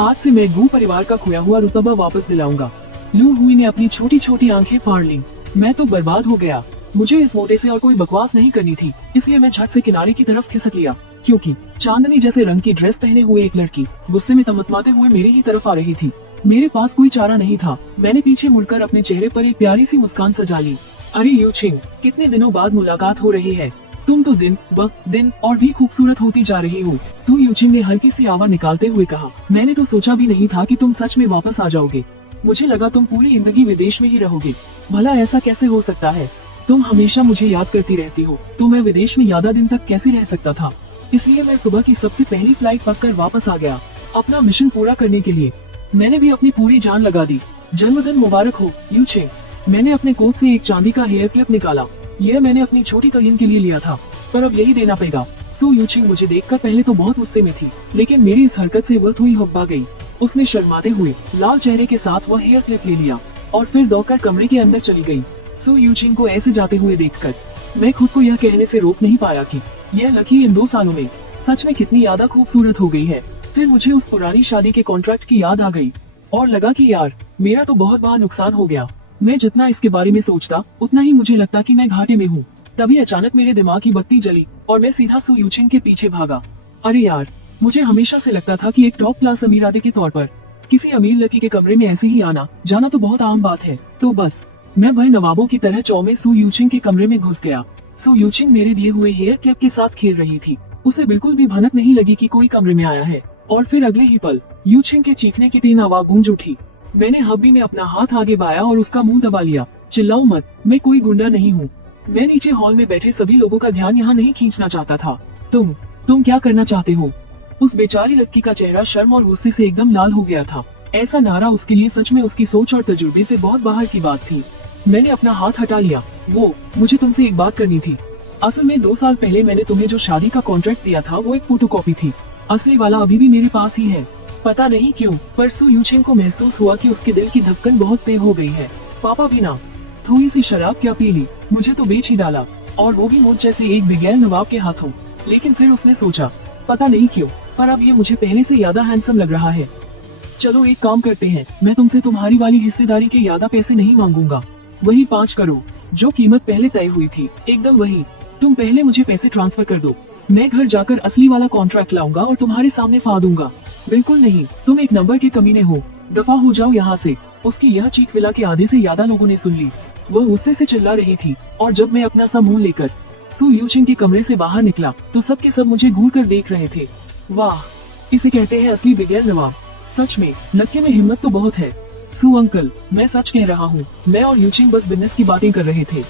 आज से मैं गु परिवार का खोया हुआ रुतबा वापस दिलाऊंगा। लू हुई ने अपनी छोटी छोटी आंखें फाड़ ली। मैं तो बर्बाद हो गया। मुझे इस मोटे से और कोई बकवास नहीं करनी थी, इसलिए मैं झट से किनारे की तरफ खिसक लिया, क्योंकि चांदनी जैसे रंग की ड्रेस पहने हुए एक लड़की गुस्से में तमतमाते हुए मेरी ही तरफ आ रही थी। मेरे पास कोई चारा नहीं था। मैंने पीछे मुड़कर अपने चेहरे पर एक प्यारी सी मुस्कान सजा ली। अरे यूचिंग, कितने दिनों बाद मुलाकात हो रही है। तुम तो दिन और भी खूबसूरत होती जा रही हो। सु यूचिंग ने हल्की सी आवाज निकालते हुए कहा। मैंने तो सोचा भी नहीं था कि तुम सच में वापस आ जाओगे। मुझे लगा तुम पूरी जिंदगी विदेश में ही रहोगे। भला ऐसा कैसे हो सकता है? तुम हमेशा मुझे याद करती रहती हो, तो मैं विदेश में ज्यादा दिन तक कैसे रह सकता था। इसलिए मैं सुबह की सबसे पहली फ्लाइट पकड़कर वापस आ गया, अपना मिशन पूरा करने के लिए। मैंने भी अपनी पूरी जान लगा दी। जन्मदिन मुबारक हो यूचिंग। मैंने अपने कोट से एक चांदी का हेयर क्लिप निकाला। यह मैंने अपनी छोटी कजिन के लिए लिया था, पर अब यही देना पड़ेगा। सु यूचिंग मुझे देखकर पहले तो बहुत गुस्से में थी, लेकिन मेरी इस हरकत से वह हुई हब्बा गई। उसने शर्माते हुए लाल चेहरे के साथ वह हेयर क्लिप ले लिया और फिर दौड़कर कमरे के अंदर चली गई। सु यूचिंग को ऐसे जाते हुए देखकर मैं खुद को यह कहने से रोक नहीं पाया कि यह लड़की इन 2 सालों में सच में कितनी ज्यादा खूबसूरत हो गई है। फिर मुझे उस पुरानी शादी के कॉन्ट्रैक्ट की याद आ गई और लगा कि यार, मेरा तो बहुत बड़ा नुकसान हो गया। मैं जितना इसके बारे में सोचता उतना ही मुझे लगता कि मैं घाटे में हूँ। तभी अचानक मेरे दिमाग की बत्ती जली और मैं सीधा सु यूचिंग के पीछे भागा। अरे यार, मुझे हमेशा से लगता था कि एक टॉप क्लास अमीरादे के तौर पर किसी अमीर लड़की के कमरे में ऐसे ही आना जाना तो बहुत आम बात है। तो बस मैं भय नवाबों की तरह चौमे सु यूचिंग के कमरे में घुस गया। सु यूचिंग मेरे दिए हुए हेयर क्लिप के साथ खेल रही थी। उसे बिल्कुल भी भनक नहीं लगी कि कोई कमरे में आया है। और फिर अगले ही पल यूचिंग के चीखने की 3 आवाज गूंज उठी। मैंने हब्बी में अपना हाथ आगे बाया और उसका मुंह दबा लिया। चिल्लाओ मत, मैं कोई गुंडा नहीं हूँ। मैं नीचे हॉल में बैठे सभी लोगों का ध्यान यहाँ नहीं खींचना चाहता था। तुम क्या करना चाहते हो? उस बेचारी लड़की का चेहरा शर्म और गुस्से से एकदम लाल हो गया था। ऐसा नारा उसके लिए सच में उसकी सोच और तजुर्बे से बहुत बाहर की बात थी। मैंने अपना हाथ हटा लिया। मुझे तुमसे एक बात करनी थी। असल में 2 साल पहले मैंने तुम्हें जो शादी का कॉन्ट्रैक्ट दिया था वो एक फोटोकॉपी थी। असली वाला अभी भी मेरे पास ही है। पता नहीं क्यों, पर सु यूचिंग को महसूस हुआ कि उसके दिल की धड़कन बहुत तेज हो गई है। पापा भी ना थोड़ी सी शराब क्या पी ली, मुझे तो बेच ही डाला, और वो भी मुझ जैसे एक बिगैर नवाब के हाथों। लेकिन फिर उसने सोचा, पता नहीं क्यों, पर अब ये मुझे पहले से ज्यादा हैंडसम लग रहा है। चलो एक काम करते हैं, मैं तुमसे तुम्हारी वाली हिस्सेदारी के ज्यादा पैसे नहीं मांगूंगा। वही 5 करोड़, जो कीमत पहले तय हुई थी, एकदम वही। तुम पहले मुझे पैसे ट्रांसफर कर दो, मैं घर जाकर असली वाला कॉन्ट्रैक्ट लाऊंगा और तुम्हारे सामने फाड़ दूंगा। बिल्कुल नहीं, तुम एक नंबर के कमीने हो, दफा हो जाओ यहाँ से। उसकी यह चीख विला के आधे से ज्यादा लोगों ने सुन ली। वह गुस्से से चिल्ला रही थी, और जब मैं अपना सा मुंह लेकर सु यूचिंग के कमरे से बाहर निकला तो सब के सब मुझे घूर कर देख रहे थे। वाह, इसे कहते हैं असली बिगड़ैल नवाब। सच में लड़के में हिम्मत तो बहुत है। सु अंकल, मैं सच कह रहा हूँ, मैं और यूचिंग बस बिजनेस की बातें कर रहे थे।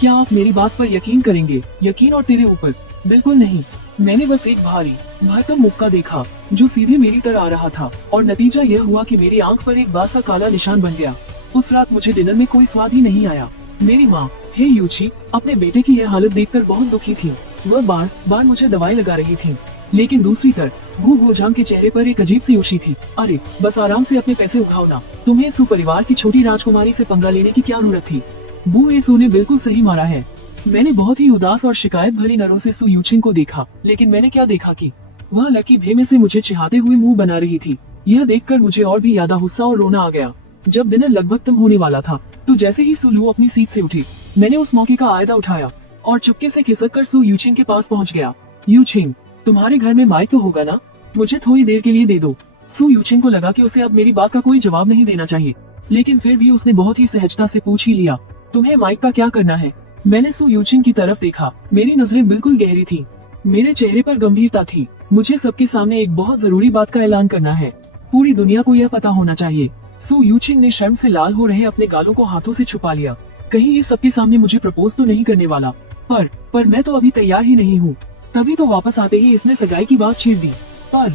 क्या आप मेरी बात पर यकीन करेंगे? यकीन और तेरे ऊपर? बिल्कुल नहीं, मैंने बस एक भारी भरकम मुक्का देखा जो सीधे मेरी तरफ आ रहा था, और नतीजा यह हुआ कि मेरी आंख पर एक बासा काला निशान बन गया। उस रात मुझे डिनर में कोई स्वाद ही नहीं आया। मेरी माँ हे यूची अपने बेटे की यह हालत देखकर बहुत दुखी थी। वह बार बार मुझे दवाई लगा रही थी, लेकिन दूसरी तरफ गु गोजांग के चेहरे पर एक अजीब सी खुशी थी। अरे बस आराम से अपने पैसे उठाओ ना, तुम्हें सु परिवार की छोटी राजकुमारी से पंगा लेने की क्या जरूरत थी? बू एसू ने बिल्कुल सही मारा है। मैंने बहुत ही उदास और शिकायत भरी नजरों से सु यूचिंग को देखा, लेकिन मैंने क्या देखा कि वह लकी भे में से मुझे चिढ़ाते हुए मुंह बना रही थी। यह देखकर मुझे और भी ज्यादा गुस्सा और रोना आ गया। जब डिनर लगभग खत्म होने वाला था तो जैसे ही सु लू अपनी सीट से उठी, मैंने उस मौके का आयदा उठाया और चुपके से खिसक कर सु यूचिंग के पास पहुंच गया। यूचिंग, तुम्हारे घर में माइक तो होगा ना? मुझे थोड़ी देर के लिए दे दो। सु यूचिंग को लगा कि उसे अब मेरी बात का कोई जवाब नहीं देना चाहिए, लेकिन फिर भी उसने बहुत ही सहजता से पूछ ही लिया, तुम्हें माइक का क्या करना है? मैंने सु यूचिंग की तरफ देखा, मेरी नजरें बिल्कुल गहरी थी, मेरे चेहरे पर गंभीरता थी। मुझे सबके सामने एक बहुत जरूरी बात का ऐलान करना है, पूरी दुनिया को यह पता होना चाहिए। सु यूचिंग ने शर्म से लाल हो रहे अपने गालों को हाथों से छुपा लिया। कहीं ये सबके सामने मुझे प्रपोज तो नहीं करने वाला? पर मैं तो अभी तैयार ही नहीं हूँ। तभी तो वापस आते ही इसने सगाई की बात छेड़ दी। पर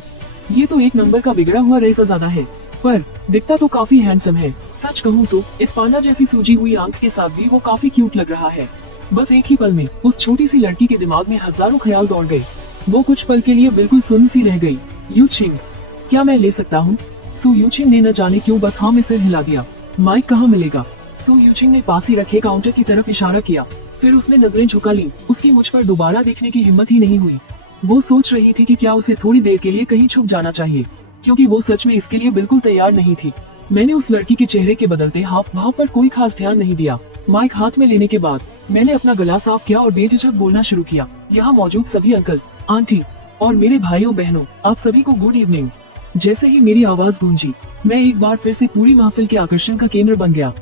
ये तो एक नंबर का बिगड़ा हुआ रईसज़ादा है, पर दिखता तो काफी हैंडसम है। सच कहूँ तो इस पांडा जैसी सूजी हुई आंख के साथ भी वो काफी क्यूट लग रहा है। बस एक ही पल में उस छोटी सी लड़की के दिमाग में हजारों ख्याल दौड़ गए। वो कुछ पल के लिए बिल्कुल सुन्न सी रह गई। यूचिंग, क्या मैं ले सकता हूँ? सु यूचिंग ने न जाने क्यों बस हाँ में सिर हिला दिया। माइक कहाँ मिलेगा? सु यूचिंग ने पास ही रखे काउंटर की तरफ इशारा किया, फिर उसने नजरें झुका ली। उसकी मुझ पर दोबारा देखने की हिम्मत ही नहीं हुई। वो सोच रही थी कि क्या उसे थोड़ी देर के लिए कहीं छुप जाना चाहिए, क्योंकि वो सच में इसके लिए बिल्कुल तैयार नहीं थी। मैंने उस लड़की के चेहरे के बदलते हाव भाव पर कोई खास ध्यान नहीं दिया। माइक हाथ में लेने के बाद मैंने अपना गला साफ किया और बेझिझक बोलना शुरू किया। यहाँ मौजूद सभी अंकल, आंटी और मेरे भाइयों बहनों, आप सभी को गुड इवनिंग। जैसे ही मेरी आवाज गूंजी, मैं एक बार फिर से पूरी महफिल के आकर्षण का केंद्र बन गया।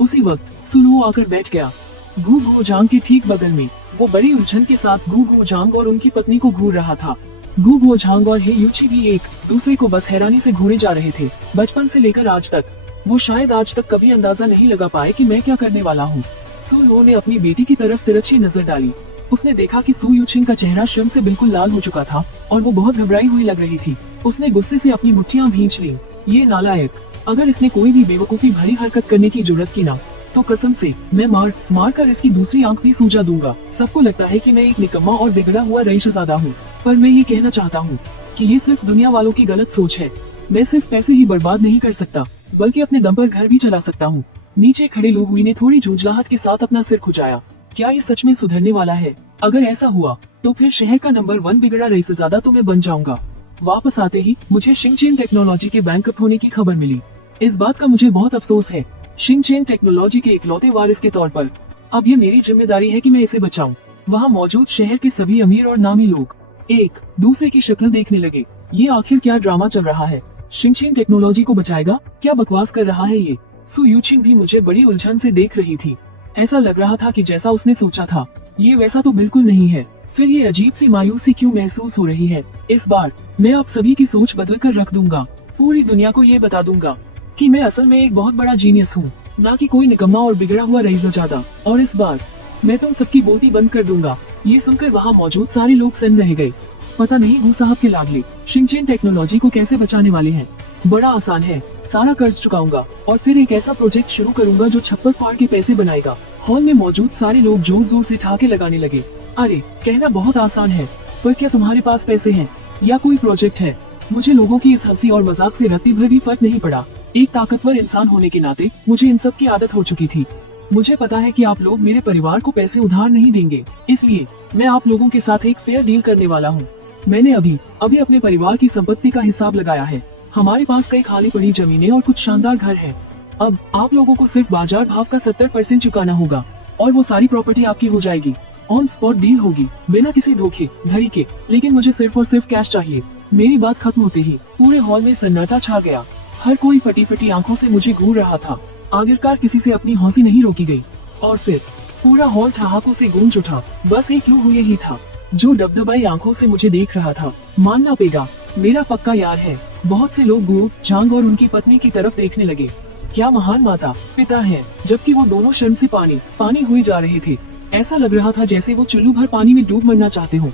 उसी वक्त सुलू आकर बैठ गया, गु गोजांग के ठीक बगल में। वो बड़ी उलझन के साथ गु गोजांग और उनकी पत्नी को घूर रहा था। गु गोजांग और हे यूची भी एक दूसरे को बस हैरानी से घूरे जा रहे थे। बचपन से लेकर आज तक वो शायद आज तक कभी अंदाजा नहीं लगा पाए कि मैं क्या करने वाला हूँ। सु लू ने अपनी बेटी की तरफ तिरछी नजर डाली। उसने देखा कि सु यूचिंग का चेहरा शर्म से बिल्कुल लाल हो चुका था और वो बहुत घबराई हुई लग रही थी। उसने गुस्से से अपनी मुट्ठियां भींच ली। ये नालायक, अगर इसने कोई भी बेवकूफी भरी हरकत करने की जुर्रत की ना, तो कसम से मैं मार कर इसकी दूसरी आंख भी सूजा दूंगा। सबको लगता है कि मैं एक निकम्मा और बिगड़ा हुआ रईसज़ादा हूँ, पर मैं ये कहना चाहता हूँ कि ये सिर्फ दुनिया वालों की गलत सोच है। मैं सिर्फ पैसे ही बर्बाद नहीं कर सकता, बल्कि अपने दम पर घर भी चला सकता हूँ। नीचे खड़े लोग ने थोड़ी झुंझलाहट के साथ अपना सिर खुजाया। क्या ये सच में सुधरने वाला है? अगर ऐसा हुआ तो फिर शहर का नंबर 1 बिगड़ा रईसज़ादा तो मैं बन जाऊंगा। वापस आते ही मुझे शिंगचेन टेक्नोलॉजी के बैंकरप्ट होने की खबर मिली। इस बात का मुझे बहुत अफसोस है। शिंगचेन टेक्नोलॉजी के इकलौते वारिस के तौर पर अब ये मेरी जिम्मेदारी है कि मैं इसे बचाऊं। वहाँ मौजूद शहर के सभी अमीर और नामी लोग एक दूसरे की शक्ल देखने लगे। ये आखिर क्या ड्रामा चल रहा है? शिंगचेन टेक्नोलॉजी को बचाएगा? क्या बकवास कर रहा है ये? सु यूचिंग भी मुझे बड़ी उलझन से देख रही थी। ऐसा लग रहा था कि जैसा उसने सोचा था ये वैसा तो बिल्कुल नहीं है। फिर ये अजीब सी मायूसी क्यों महसूस हो रही है? इस बार मैं आप सभी की सोच बदल कर रख दूंगा। पूरी दुनिया को ये बता दूंगा कि मैं असल में एक बहुत बड़ा जीनियस हूँ, ना कि कोई निकम्मा और बिगड़ा हुआ रईसज़ादा। और इस बार मैं तुम सबकी बोलती बंद कर दूंगा। ये सुनकर वहाँ मौजूद सारे लोग सन्न रह गए। पता नहीं गु साहब के लाडले शिंगचेन टेक्नोलॉजी को कैसे बचाने वाले हैं। बड़ा आसान है, सारा कर्ज चुकाऊंगा और फिर एक ऐसा प्रोजेक्ट शुरू करूंगा जो छप्पर फाड़ के पैसे बनाएगा। हॉल में मौजूद सारे लोग जोर जोर से ठहाके लगाने लगे। अरे कहना बहुत आसान है, पर क्या तुम्हारे पास पैसे हैं या कोई प्रोजेक्ट है? मुझे लोगों की इस हंसी और मजाक से रत्ती भर भी फर्क नहीं पड़ा। एक ताकतवर इंसान होने के नाते मुझे इन सब की आदत हो चुकी थी। मुझे पता है कि आप लोग मेरे परिवार को पैसे उधार नहीं देंगे, इसलिए मैं आप लोगों के साथ एक फेयर डील करने वाला हूँ। मैंने अभी अभी अपने परिवार की संपत्ति का हिसाब लगाया है। हमारे पास कई खाली पड़ी जमीनें और कुछ शानदार घर हैं। अब आप लोगों को सिर्फ बाजार भाव का 70% चुकाना होगा और वो सारी प्रॉपर्टी आपकी हो जाएगी। ऑन स्पॉट डील होगी, बिना किसी धोखे धड़ी के। लेकिन मुझे सिर्फ और सिर्फ कैश चाहिए। मेरी बात खत्म होते ही पूरे हॉल में सन्नाटा छा गया। हर कोई फटी फटी आंखों से मुझे घूर रहा था। आखिरकार किसी से अपनी हंसी नहीं रोकी गई और फिर पूरा हॉल ठहाकों से गूंज उठा। बस एक लू हुए ही था जो डबडबाई आंखों से मुझे देख रहा था। मानना पेगा, मेरा पक्का यार है। बहुत से लोग गुरु झांग और उनकी पत्नी की तरफ देखने लगे। क्या महान माता पिता हैं, जबकि वो दोनों शर्म से पानी पानी हुए जा रहे थे। ऐसा लग रहा था जैसे वो चुल्लू भर पानी में डूब मरना चाहते हो।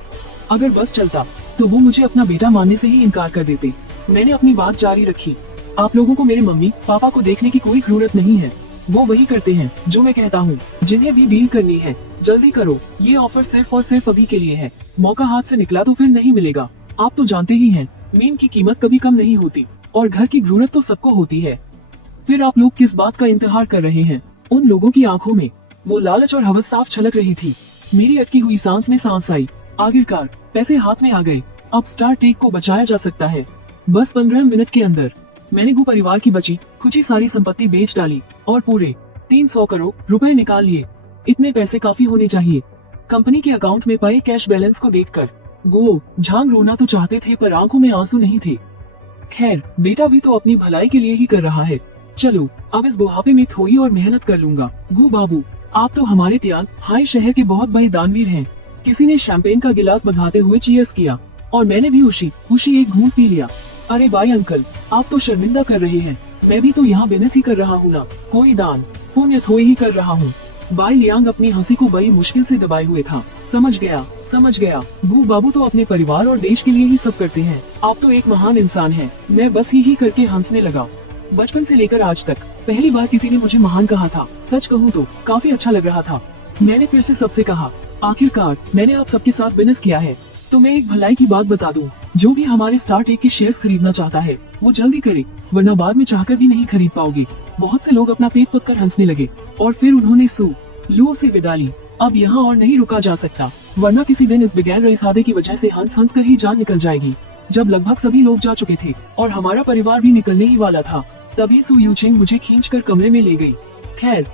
अगर बस चलता तो वो मुझे अपना बेटा मानने से ही इनकार कर देते। मैंने अपनी बात जारी रखी। आप लोगों को मेरे मम्मी पापा को देखने की कोई जरूरत नहीं है। वो वही करते हैं जो मैं कहता हूँ। जिन्हें भी डील करनी है जल्दी करो। ये ऑफर सिर्फ और सिर्फ अभी के लिए है। मौका हाथ से निकला तो फिर नहीं मिलेगा। आप तो जानते ही हैं, मीन की कीमत कभी कम नहीं होती और घर की जरूरत तो सबको होती है। फिर आप लोग किस बात का इंतजार कर रहे हैं? उन लोगों की आंखों में वो लालच और हवस साफ छलक रही थी। मेरी अटकी हुई सांस में सांस आई। आखिरकार पैसे हाथ में आ गए। अब स्टार टेक को बचाया जा सकता है। बस 15 मिनट के अंदर मैंने गु परिवार की बची खुची सारी संपत्ति बेच डाली और पूरे 300 करोड़ रुपए निकाल लिए। इतने पैसे काफी होने चाहिए। कंपनी के अकाउंट में पाए कैश बैलेंस को देखकर गुओ झांग रोना तो चाहते थे पर आंखों में आंसू नहीं थे। खैर, बेटा भी तो अपनी भलाई के लिए ही कर रहा है। चलो अब इस बुढ़ापे में थोड़ी और मेहनत कर लूंगा। गु बाबू, आप तो हमारे त्याग हाई शहर के बहुत बड़े दानवीर हैं। किसी ने शैंपेन का गिलास बघाते हुए चीयर्स किया और मैंने भी खुशी एक घूंट पी लिया। अरे बाय अंकल, आप तो शर्मिंदा कर रहे हैं। मैं भी तो यहाँ बिजनेस ही कर रहा हूँ ना, कोई दान पुण्य थोड़ी ही कर रहा हूँ। बाई लियांग अपनी हंसी को बड़ी मुश्किल से दबाए हुए था। समझ गया। गु बाबू तो अपने परिवार और देश के लिए ही सब करते हैं। आप तो एक महान इंसान हैं। मैं बस ही करके हंसने लगा। बचपन से लेकर आज तक पहली बार किसी ने मुझे महान कहा था। सच कहूँ तो काफी अच्छा लग रहा था। मैंने फिर से सबसे कहा, आखिरकार मैंने आप सबके साथ बिजनेस किया है तो मैं एक भलाई की बात बता दूं। जो भी हमारे स्टार टेक के शेयर्स खरीदना चाहता है वो जल्दी करे, वरना बाद में चाहकर भी नहीं खरीद पाओगे। बहुत से लोग अपना पेट पककर हंसने लगे और फिर उन्होंने लू से विदा ली। अब यहाँ और नहीं रुका जा सकता, वरना किसी दिन इस बगैर इरादे की वजह से हंस हंस कर ही जान निकल जाएगी। जब लगभग सभी लोग जा चुके थे और हमारा परिवार भी निकलने ही वाला था, तभी सु यूचिंग मुझे खींचकर कमरे में ले गई। खैर,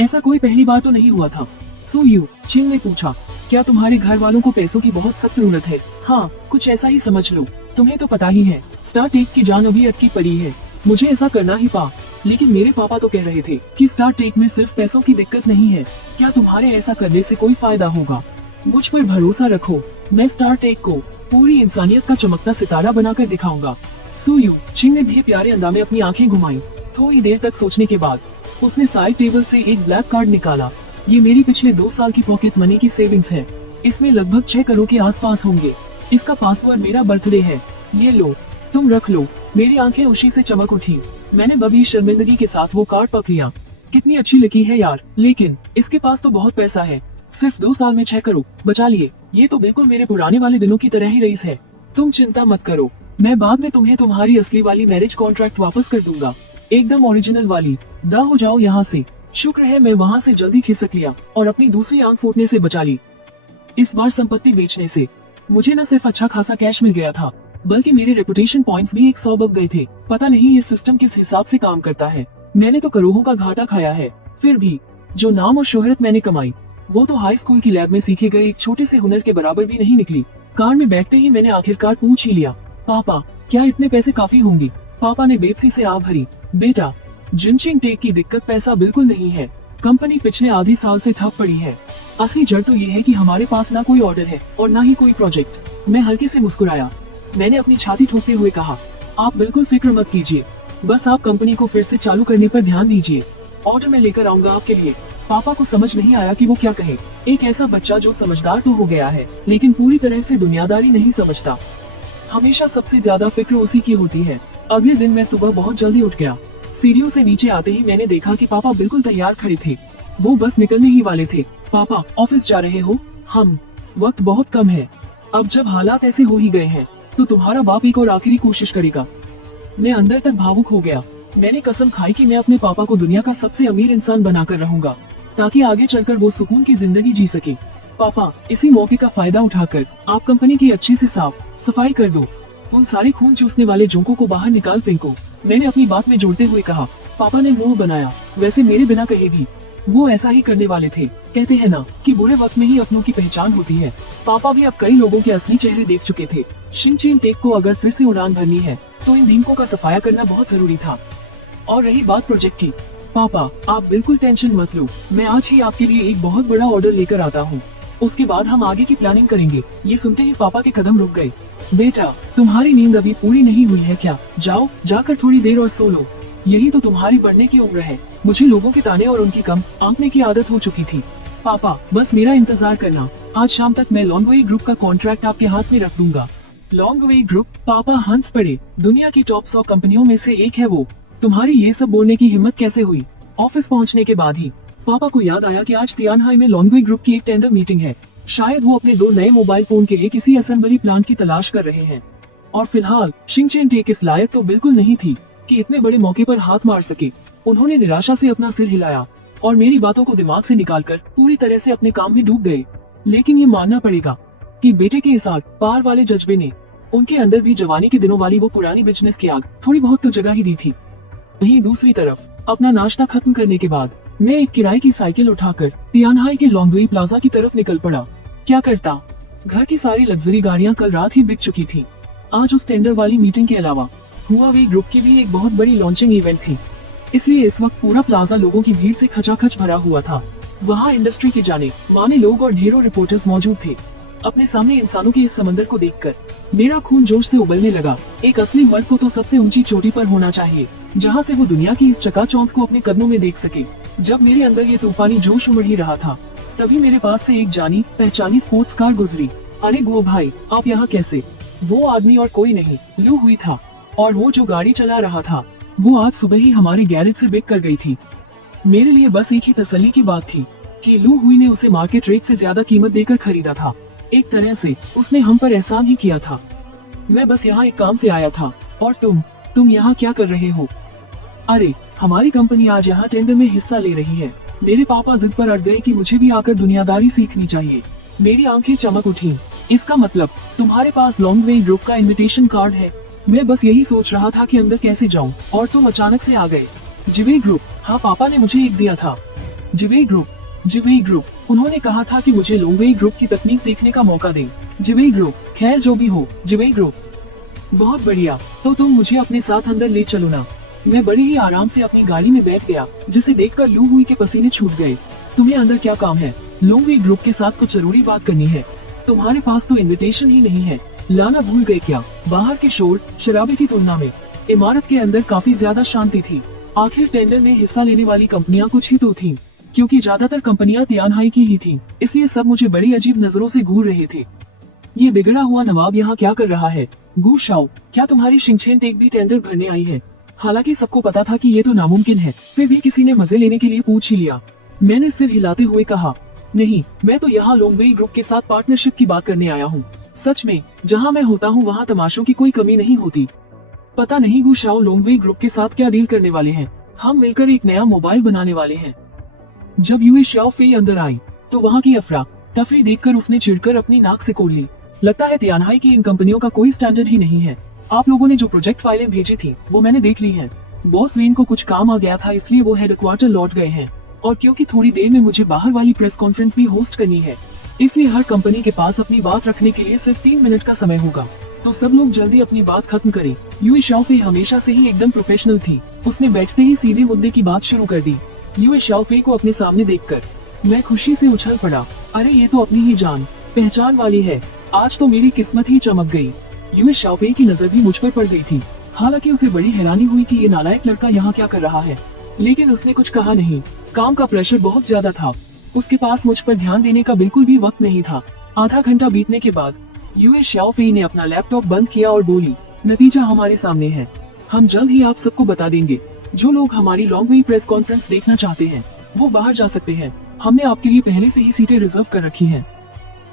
ऐसा कोई पहली बार तो नहीं हुआ था। सु यूचिंग ने पूछा, क्या तुम्हारे घर वालों को पैसों की बहुत सख्त जरूरत है? हाँ, कुछ ऐसा ही समझ लो। तुम्हें तो पता ही है, स्टार टेक की जान अभी अटकी पड़ी है। मुझे ऐसा करना ही पा। लेकिन मेरे पापा तो कह रहे थे कि स्टार टेक में सिर्फ पैसों की दिक्कत नहीं है। क्या तुम्हारे ऐसा करने से कोई फायदा होगा? मुझ पर भरोसा रखो, मैं स्टार टेक को पूरी इंसानियत का चमकता सितारा बनाकर दिखाऊंगा। सु यूचिंग ने भी प्यारे अंदाज में अपनी आंखें घुमाई। थोड़ी देर तक सोचने के बाद उसने साइड टेबल से एक ब्लैक कार्ड निकाला। ये मेरी पिछले 2 साल की पॉकेट मनी की सेविंग्स है। इसमें लगभग 6 करोड़ के आसपास होंगे। इसका पासवर्ड मेरा बर्थडे है। ये लो, तुम रख लो। मेरी आंखें खुशी से चमक उठी। मैंने बड़ी शर्मिंदगी के साथ वो कार्ड पकड़ लिया। कितनी अच्छी लकी है यार, लेकिन इसके पास तो बहुत पैसा है। सिर्फ 2 साल में 6 करोड़ बचा लिए। ये तो बिल्कुल मेरे पुराने वाले दिनों की तरह ही रईस है। तुम चिंता मत करो, मैं बाद में तुम्हें तुम्हारी असली वाली मैरिज कॉन्ट्रैक्ट वापस कर दूंगा, एकदम ओरिजिनल वाली। दा हो जाओ यहाँ से। शुक्र है मैं वहाँ से जल्दी खिसक लिया और अपनी दूसरी आंख फूटने से बचा ली। इस बार संपत्ति बेचने से मुझे न सिर्फ अच्छा खासा कैश मिल गया था, बल्कि मेरे रेपुटेशन पॉइंट्स भी 100 बढ़ गए थे। पता नहीं ये सिस्टम किस हिसाब से काम करता है। मैंने तो करोड़ों का घाटा खाया है, फिर भी जो नाम और शोहरत मैंने कमाई वो तो हाई स्कूल की लैब में सीखे गए एक छोटे से हुनर के बराबर भी नहीं निकली। कार में बैठते ही मैंने आखिरकार पूछ ही लिया, पापा क्या इतने पैसे काफी होंगे? पापा ने बेबसी से आह भरी, बेटा जिनचिंग टेक की दिक्कत पैसा बिल्कुल नहीं है। कंपनी पिछले आधे साल से ठप पड़ी है। असली जड़ तो ये है कि हमारे पास ना कोई ऑर्डर है और ना ही कोई प्रोजेक्ट। मैं हल्के से मुस्कुराया। मैंने अपनी छाती ठोकते हुए कहा, आप बिल्कुल फिक्र मत कीजिए, बस आप कंपनी को फिर से चालू करने पर ध्यान दीजिए। ऑर्डर मैं लेकर आऊंगा आपके लिए। पापा को समझ नहीं आया कि वो क्या कहे। एक ऐसा बच्चा जो समझदार तो हो गया है लेकिन पूरी तरह से दुनियादारी नहीं समझता। हमेशा सबसे ज्यादा फिक्र उसी की होती है। अगले दिन मैं सुबह बहुत जल्दी उठ गया। सीढ़ियों से नीचे आते ही मैंने देखा कि पापा बिल्कुल तैयार खड़े थे। वो बस निकलने ही वाले थे। पापा ऑफिस जा रहे हो? हम वक्त बहुत कम है। अब जब हालात ऐसे हो ही गए हैं तो तुम्हारा बाप एक और आखिरी कोशिश करेगा। मैं अंदर तक भावुक हो गया। मैंने कसम खाई कि मैं अपने पापा को दुनिया का सबसे अमीर इंसान बनाकर रहूंगा ताकि आगे चलकर वो सुकून की जिंदगी जी सके। पापा, इसी मौके का फायदा उठाकर आप कंपनी की अच्छी से साफ सफाई कर दो। उन सारे खून चूसने वाले जोंकों को बाहर निकाल फेंको। मैंने अपनी बात में जोड़ते हुए कहा। पापा ने मुंह बनाया। वैसे मेरे बिना कहे भी वो ऐसा ही करने वाले थे। कहते हैं ना कि बुरे वक्त में ही अपनों की पहचान होती है। पापा भी अब कई लोगों के असली चेहरे देख चुके थे। शिनचैन टेक को अगर फिर से उड़ान भरनी है तो इन दीमकों का सफाया करना बहुत जरूरी था। और रही बात प्रोजेक्ट की, पापा आप बिल्कुल टेंशन मत लो, मैं आज ही आपके लिए एक बहुत बड़ा ऑर्डर लेकर आता हूँ। उसके बाद हम आगे की प्लानिंग करेंगे। ये सुनते ही पापा के कदम रुक गए। बेटा, तुम्हारी नींद अभी पूरी नहीं हुई है क्या? जाओ जाकर थोड़ी देर और सो लो। यही तो तुम्हारी बढ़ने की उम्र है। मुझे लोगों के ताने और उनकी कम आंकने की आदत हो चुकी थी। पापा बस मेरा इंतजार करना, आज शाम तक मैं लॉन्गवे ग्रुप का कॉन्ट्रैक्ट आपके हाथ में रख दूंगा। Long way group? पापा हंस पड़े। दुनिया की टॉप 100 कंपनियों में से एक है वो। तुम्हारी ये सब बोलने की हिम्मत कैसे हुई? ऑफिस पहुंचने के बाद ही पापा को याद आया कि आज तियानहाई में लॉन्गवे ग्रुप की एक टेंडर मीटिंग है। शायद वो अपने 2 नए मोबाइल फोन के लिए किसी असेंबली प्लांट की तलाश कर रहे हैं। और फिलहाल शिनचैन टेक इस लायक तो बिल्कुल नहीं थी कि इतने बड़े मौके पर हाथ मार सके। उन्होंने निराशा से अपना सिर हिलाया और मेरी बातों को दिमाग से निकालकर पूरी तरह से अपने काम में डूब गए। लेकिन ये मानना पड़ेगा कि बेटे के इस आग पार वाले जज्बे ने उनके अंदर भी जवानी के दिनों वाली वो पुरानी बिजनेस की आग थोड़ी बहुत तो जगह ही दी थी। वहीं दूसरी तरफ अपना नाश्ता खत्म करने के बाद मैं एक किराए की साइकिल उठाकर तियानहाई के लॉन्गवे प्लाजा की तरफ निकल पड़ा। क्या करता, घर की सारी लग्जरी गाड़ियां कल रात ही बिक चुकी थी। आज उस टेंडर वाली मीटिंग के अलावा हुआवे ग्रुप की भी एक बहुत बड़ी लॉन्चिंग इवेंट थी, इसलिए इस वक्त पूरा प्लाजा लोगों की भीड़ से खचाखच भरा हुआ था। वहाँ इंडस्ट्री के जाने माने लोग और ढेरों रिपोर्टर्स मौजूद थे। अपने सामने इंसानों के इस समंदर को देखकर मेरा खून जोश से उबलने लगा। एक असली मर्द को तो सबसे ऊंची चोटी पर होना चाहिए, जहाँ से वो दुनिया की इस चकाचौंध को अपने कदमों में देख सके। जब मेरे अंदर ये तूफानी जोश उमड़ ही रहा था, तभी मेरे पास से एक जानी पहचानी स्पोर्ट्स कार गुजरी। अरे गो भाई, आप यहाँ कैसे? वो आदमी और कोई नहीं, लू हुई था। और वो जो गाड़ी चला रहा था वो आज सुबह ही हमारे गैरेज से बिक कर गई थी। मेरे लिए बस एक ही तसल्ली की बात थी कि लू हुई ने उसे मार्केट रेट से ज्यादा कीमत देकर खरीदा था। एक तरह से उसने हम पर एहसान ही किया था। मैं बस यहाँ एक काम से आया था। और तुम यहाँ क्या कर रहे हो? अरे, हमारी कंपनी आज यहाँ टेंडर में हिस्सा ले रही है। मेरे पापा जिद पर अड़ गए कि मुझे भी आकर दुनियादारी सीखनी चाहिए। मेरी आंखें चमक उठी। इसका मतलब तुम्हारे पास लॉन्गवे ग्रुप का इनविटेशन कार्ड है? मैं बस यही सोच रहा था कि अंदर कैसे जाऊं और तुम अचानक से आ गए। जिवे ग्रुप? हाँ, पापा ने मुझे एक दिया था। जिवे ग्रुप। उन्होंने कहा था कि मुझे लॉन्गवे ग्रुप की तकनीक देखने का मौका दें। जिवे ग्रुप? खैर जो भी हो, जिवे ग्रुप। बहुत बढ़िया, तो तुम मुझे अपने साथ अंदर ले चलो ना। मैं बड़े ही आराम से अपनी गाड़ी में बैठ गया, जिसे देखकर लू हुई के पसीने छूट गए। तुम्हें अंदर क्या काम है? लॉन्गवे ग्रुप के साथ कुछ जरूरी बात करनी है। तुम्हारे पास तो इनविटेशन ही नहीं है, लाना भूल गए क्या? बाहर के शोर शराबे की तुलना में इमारत के अंदर काफी ज्यादा शांति थी। आखिर टेंडर में हिस्सा लेने वाली कंपनियां कुछ ही तो थीं, क्योंकि ज्यादातर कंपनियां तियानहाई की ही थीं, इसलिए सब मुझे बड़ी अजीब नजरों से घूर रहे थे। ये बिगड़ा हुआ नवाब यहाँ क्या कर रहा है? गू शाओ, क्या तुम्हारी शिनचैन टेक भी टेंडर भरने आई है? हालांकि सबको पता था कि ये तो नामुमकिन है, फिर भी किसी ने मजे लेने के लिए पूछ ही लिया। मैंने सिर हिलाते हुए कहा, नहीं, मैं तो यहाँ लॉन्गवे ग्रुप के साथ पार्टनरशिप की बात करने आया हूँ। सच में, जहाँ मैं होता हूँ वहाँ तमाशों की कोई कमी नहीं होती। पता नहीं गू शाओ लॉन्गवे ग्रुप के साथ क्या डील करने वाले हैं। हम मिलकर एक नया मोबाइल बनाने वाले हैं। जब यूए शाओ फेई अंदर आई तो वहाँ की अफरा तफरी देखकर उसने चिढ़कर अपनी नाक से कोड़ ली। लगता है तियानहाई की इन कंपनियों का कोई स्टैंडर्ड ही नहीं है। आप लोगों ने जो प्रोजेक्ट फाइलें भेजी थी वो मैंने देख ली हैं। बॉस वेन को कुछ काम आ गया था, इसलिए वो हेडक्वार्टर लौट गए हैं। और क्योंकि थोड़ी देर में मुझे बाहर वाली प्रेस कॉन्फ्रेंस भी होस्ट करनी है, इसलिए हर कंपनी के पास अपनी बात रखने के लिए सिर्फ 3 मिनट का समय होगा। तो सब लोग जल्दी अपनी बात खत्म करें। यूए शाओ फेई हमेशा से ही एकदम प्रोफेशनल थी। उसने बैठते ही सीधे मुद्दे की बात शुरू कर दी। यूए शाओ फेई को अपने सामने देखकर मैं खुशी से उछल पड़ा। अरे ये तो अपनी ही जान पहचान वाली है। आज तो मेरी किस्मत ही चमक गई। यूए शाओ फेई की नजर भी मुझ पर पड़ गई थी। हालांकि उसे बड़ी हैरानी हुई कि ये नालायक लड़का यहाँ क्या कर रहा है, लेकिन उसने कुछ कहा नहीं। काम का प्रेशर बहुत ज्यादा था। उसके पास मुझ पर ध्यान देने का बिल्कुल भी वक्त नहीं था। आधा घंटा बीतने के बाद यूए शाओ फेई ने अपना लैपटॉप बंद किया और बोली, नतीजा हमारे सामने है। हम जल्द ही आप सबको बता देंगे। जो लोग हमारी लॉन्गवे प्रेस कॉन्फ्रेंस देखना चाहते हैं वो बाहर जा सकते हैं। हमने आपके लिए पहले से ही सीटें रिजर्व कर रखी हैं।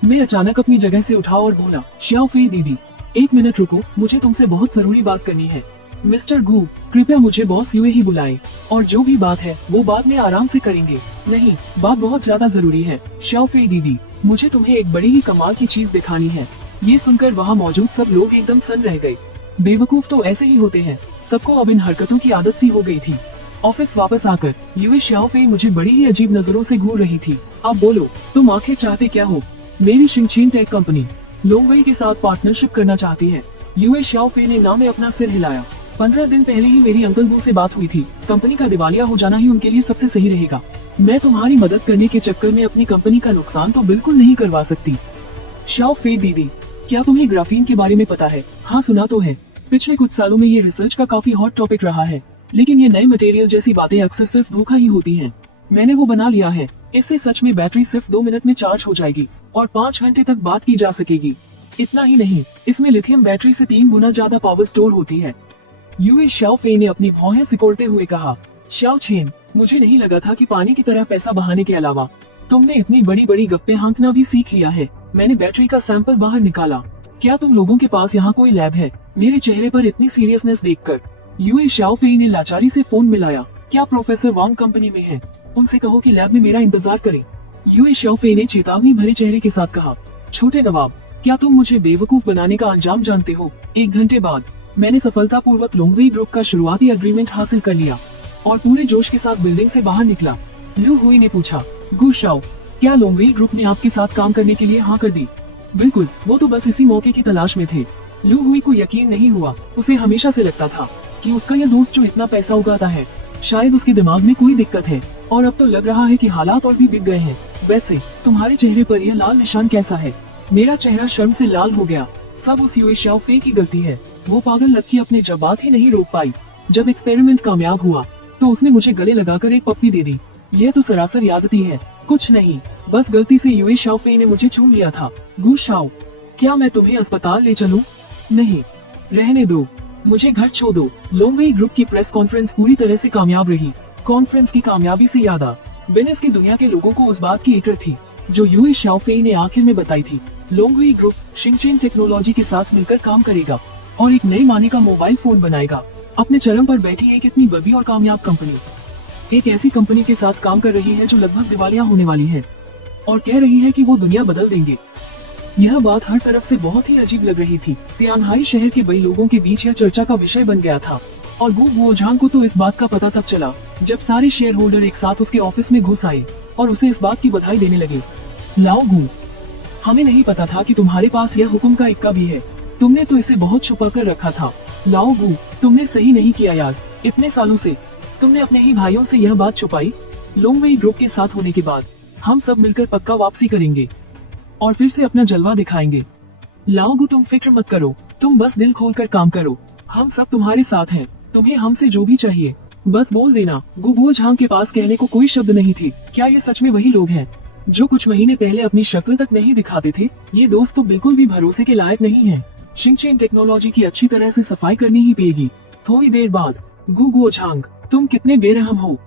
मैं अचानक अपनी जगह से उठा और बोला, शाओ फेई दीदी, 1 मिनट रुको, मुझे तुमसे बहुत जरूरी बात करनी है। मिस्टर गू, कृपया मुझे बॉस यूए ही बुलाएं, और जो भी बात है वो बाद में आराम से करेंगे। नहीं, बात बहुत ज्यादा जरूरी है। शाओ फेई दीदी, मुझे तुम्हें एक बड़ी ही कमाल की चीज दिखानी है। ये सुनकर वहाँ मौजूद सब लोग एकदम सन रह गए। बेवकूफ तो ऐसे ही होते हैं, सबको अब इन हरकतों की आदत सी हो गई थी। ऑफिस वापस आकर यूए शाओफेई मुझे बड़ी ही अजीब नजरों से घूर रही थी। अब बोलो, तुम आखिर चाहते क्या हो? मेरी शिंगचेन टेक कंपनी लोंगवेई के साथ पार्टनरशिप करना चाहती है। यूए शाओफेई ने ना में अपना सिर हिलाया। 15 दिन पहले ही मेरी अंकल बू से बात हुई थी। कंपनी का दिवालिया हो जाना ही उनके लिए सबसे सही रहेगा। मैं तुम्हारी मदद करने के चक्कर में अपनी कंपनी का नुकसान तो बिल्कुल नहीं करवा सकती। शाओफेई दीदी, क्या तुम्हें ग्राफीन के बारे में पता है? हाँ, सुना तो है। पिछले कुछ सालों में ये रिसर्च का काफी हॉट टॉपिक रहा है, लेकिन ये नए मटेरियल जैसी बातें अक्सर सिर्फ धोखा ही होती हैं। मैंने वो बना लिया है। इससे सच में बैटरी सिर्फ 2 मिनट में चार्ज हो जाएगी और 5 घंटे तक बात की जा सकेगी। इतना ही नहीं, इसमें लिथियम बैटरी से 3 गुना ज्यादा पावर स्टोर होती है। यूए शाओफेई ने अपनी भौहें सिकोड़ते हुए कहा, शाओचेन, मुझे नहीं लगा था कि पानी की तरह पैसा बहाने के अलावा तुमने इतनी बड़ी बड़ी गप्पे हाँकना भी सीख लिया है। मैंने बैटरी का सैंपल बाहर निकाला। क्या तुम लोगों के पास यहाँ कोई लैब है? मेरे चेहरे पर इतनी सीरियसनेस देखकर यूए शाओफेई ने लाचारी से फोन मिलाया। क्या प्रोफेसर वांग कंपनी में है? उनसे कहो कि लैब में मेरा इंतजार करें। यूए शाओफेई ने चेतावनी भरे चेहरे के साथ कहा, छोटे नवाब, क्या तुम मुझे बेवकूफ बनाने का अंजाम जानते हो? 1 घंटे बाद मैंने सफलतापूर्वक लोंगवेई ग्रुप का शुरुआती एग्रीमेंट हासिल कर लिया और पूरे जोश के साथ बिल्डिंग से बाहर निकला। लू हुई ने पूछा, गु शाओ, क्या लोंगवेई ग्रुप ने आपके साथ काम करने के लिए हाँ कर दी? बिल्कुल, वो तो बस इसी मौके की तलाश में थे। लू हुई को यकीन नहीं हुआ। उसे हमेशा से लगता था कि उसका यह दोस्त जो इतना पैसा उगाता है, शायद उसके दिमाग में कोई दिक्कत है, और अब तो लग रहा है कि हालात और भी बिगड़ गए हैं। वैसे तुम्हारे चेहरे पर यह लाल निशान कैसा है? मेरा चेहरा शर्म से लाल हो गया। सब उस यूए शाओफेई की गलती है। वो पागल लड़की अपने जज्बात ही नहीं रोक पाई। जब एक्सपेरिमेंट कामयाब हुआ तो उसने मुझे गले लगाकर एक पप्पी दे दी। यह तो सरासर यादती है, कुछ नहीं, बस गलती से यूए शाओफेई ने मुझे छू लिया था। गु शाओ, क्या मैं तुम्हें अस्पताल ले चलूं? नहीं, रहने दो, मुझे घर छोड़ दो। लोंगवेई ग्रुप की प्रेस कॉन्फ्रेंस पूरी तरह से कामयाब रही। कॉन्फ्रेंस की कामयाबी से याद आ, बिजनेस की दुनिया के लोगों को उस बात की इक्र थी जो यूए शाओफेई ने आखिर में बताई थी। लोंगवेई ग्रुप शिंगचेन टेक्नोलॉजी के साथ मिलकर काम करेगा और एक नए माने का मोबाइल फोन बनाएगा। अपने चरम पर बैठी एक इतनी बड़ी और कामयाब कंपनी एक ऐसी कंपनी के साथ काम कर रही है जो लगभग दिवालिया होने वाली है और कह रही है कि वो दुनिया बदल देंगे। यह बात हर तरफ से बहुत ही अजीब लग रही थी। तियानहाई शहर के बड़े लोगों के बीच यह चर्चा का विषय बन गया था और गु गुओझांग को तो इस बात का पता तब चला जब सारे शेयर होल्डर एक साथ उसके ऑफिस में घुस आए और उसे इस बात की बधाई देने लगे। लाओ गु, हमें नहीं पता था कि तुम्हारे पास यह हुक्म का इक्का भी है। तुमने तो इसे बहुत छुपा कर रखा था। लाओ गु, तुमने सही नहीं किया यार। इतने सालों से तुमने अपने ही भाइयों से यह बात छुपाई। लोंगवेई ग्रुप के साथ होने के बाद हम सब मिलकर पक्का वापसी करेंगे और फिर से अपना जलवा दिखाएंगे। लाओ गु, तुम फिक्र मत करो, तुम बस दिल खोलकर काम करो। हम सब तुम्हारे साथ हैं। तुम्हें हमसे जो भी चाहिए बस बोल देना। गु गुओझांग के पास कहने को कोई शब्द नहीं थी। क्या ये सच में वही लोग हैं जो कुछ महीने पहले अपनी शक्ल तक नहीं दिखाते थे? ये दोस्त तो बिल्कुल भी भरोसे के लायक नहीं है। शिंगचेन टेक्नोलॉजी की अच्छी तरह से सफाई करनी ही पड़ेगी। थोड़ी देर बाद, गु गुओझांग, तुम कितने बेरहम हो।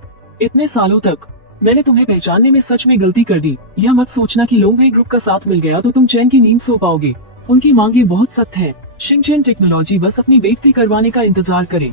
इतने सालों तक मैंने तुम्हें पहचानने में सच में गलती कर दी। यह मत सोचना कि लोंगवेई ग्रुप का साथ मिल गया तो तुम चैन की नींद सो पाओगे। उनकी मांगे बहुत सख्त है। शिंगचेन टेक्नोलॉजी बस अपनी बेइज्जती करवाने का इंतजार करे।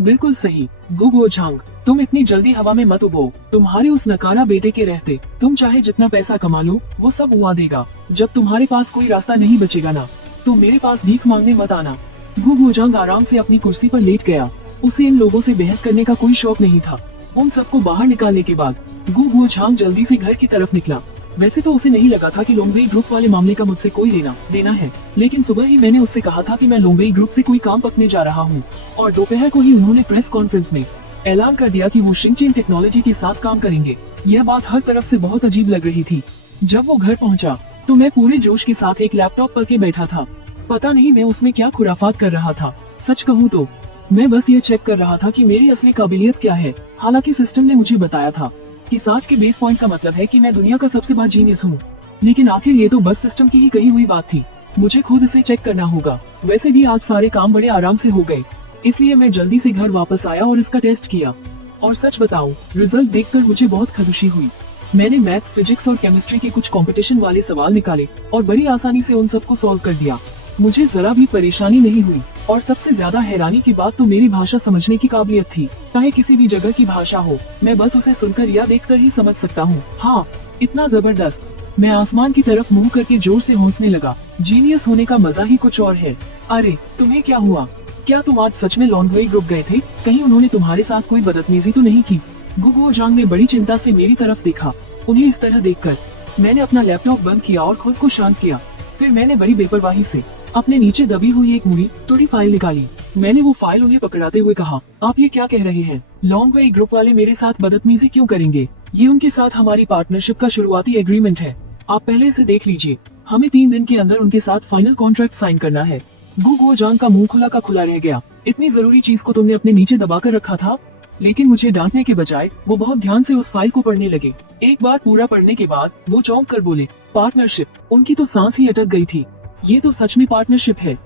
बिल्कुल सही गु गुओझांग, तुम इतनी जल्दी हवा में मत उबो। तुम्हारे उस नकारा बेटे के रहते तुम चाहे जितना पैसा कमा लो वो सब उड़ा देगा। जब तुम्हारे पास कोई रास्ता नहीं बचेगा ना, तो मेरे पास भीख मांगने मत आना। गु गुओझांग आराम से अपनी कुर्सी पर लेट गया। उसे इन लोगों से बहस करने का कोई शौक नहीं था। उन सबको बाहर निकालने के बाद गु गुओझांग जल्दी से घर की तरफ निकला। वैसे तो उसे नहीं लगा था कि लोंगवेई ग्रुप वाले मामले का मुझसे कोई लेना देना है, लेकिन सुबह ही मैंने उससे कहा था कि मैं लोंगवेई ग्रुप से कोई काम पकने जा रहा हूँ और दोपहर को ही उन्होंने प्रेस कॉन्फ्रेंस में ऐलान कर दिया कि वो शिंगचेन टेक्नोलॉजी के साथ काम करेंगे। यह बात हर तरफ से बहुत अजीब लग रही थी। जब वो घर पहुँचा तो मैं पूरे जोश के साथ एक लैपटॉप पर के बैठा था। पता नहीं मैं उसमें क्या खुराफात कर रहा था। सच कहूँ तो मैं बस ये चेक कर रहा था कि मेरी असली काबिलियत क्या है। हालांकि सिस्टम ने मुझे बताया था कि 60 के बेस पॉइंट का मतलब है कि मैं दुनिया का सबसे बड़ा जीनियस हूँ, लेकिन आखिर ये तो बस सिस्टम की ही कही हुई बात थी। मुझे खुद इसे चेक करना होगा। वैसे भी आज सारे काम बड़े आराम से हो गए, इसलिए मैं जल्दी से घर वापस आया और इसका टेस्ट किया। और सच बताऊं, रिजल्ट देखकर मुझे बहुत खुशी हुई। मैंने मैथ, फिजिक्स और केमिस्ट्री के कुछ कंपटीशन वाले सवाल निकाले और बड़ी आसानी से उन सबको सॉल्व कर दिया। मुझे जरा भी परेशानी नहीं हुई और सबसे ज्यादा हैरानी की बात तो मेरी भाषा समझने की काबिलियत थी। चाहे किसी भी जगह की भाषा हो, मैं बस उसे सुनकर या देखकर ही समझ सकता हूँ। हाँ, इतना जबरदस्त। मैं आसमान की तरफ मुंह करके जोर से हंसने लगा। जीनियस होने का मजा ही कुछ और है। अरे तुम्हें क्या हुआ? क्या तुम आज सच में लॉन्गवे ग्रुप गए थे? कहीं उन्होंने तुम्हारे साथ कोई बदतमीजी तो नहीं की? गुगुओ जांग ने बड़ी चिंता से मेरी तरफ देखा। उन्हें इस तरह देखकर मैंने अपना लैपटॉप बंद किया और खुद को शांत किया। फिर मैंने बड़ी बेपरवाही से अपने नीचे दबी हुई एक मुड़ी थोड़ी फाइल निकाली। मैंने वो फाइल उन्हें पकड़ाते हुए कहा, आप ये क्या कह रहे हैं? लॉन्गवे ग्रुप वाले मेरे साथ बदतमीजी क्यों करेंगे? ये उनके साथ हमारी पार्टनरशिप का शुरुआती एग्रीमेंट है। आप पहले इसे देख लीजिए। हमें 3 दिन के अंदर उनके साथ फाइनल कॉन्ट्रैक्ट साइन करना है। गुगुओ जांग का मुंह खुला का खुला रह गया। इतनी जरूरी चीज को तुमने अपने नीचे दबा कर रखा था? लेकिन मुझे डांटने के बजाय वो बहुत ध्यान से उस फाइल को पढ़ने लगे। एक बार पूरा पढ़ने के बाद वो चौंक कर बोले, पार्टनरशिप? उनकी तो सांस ही अटक गई थी। ये तो सच में पार्टनरशिप है।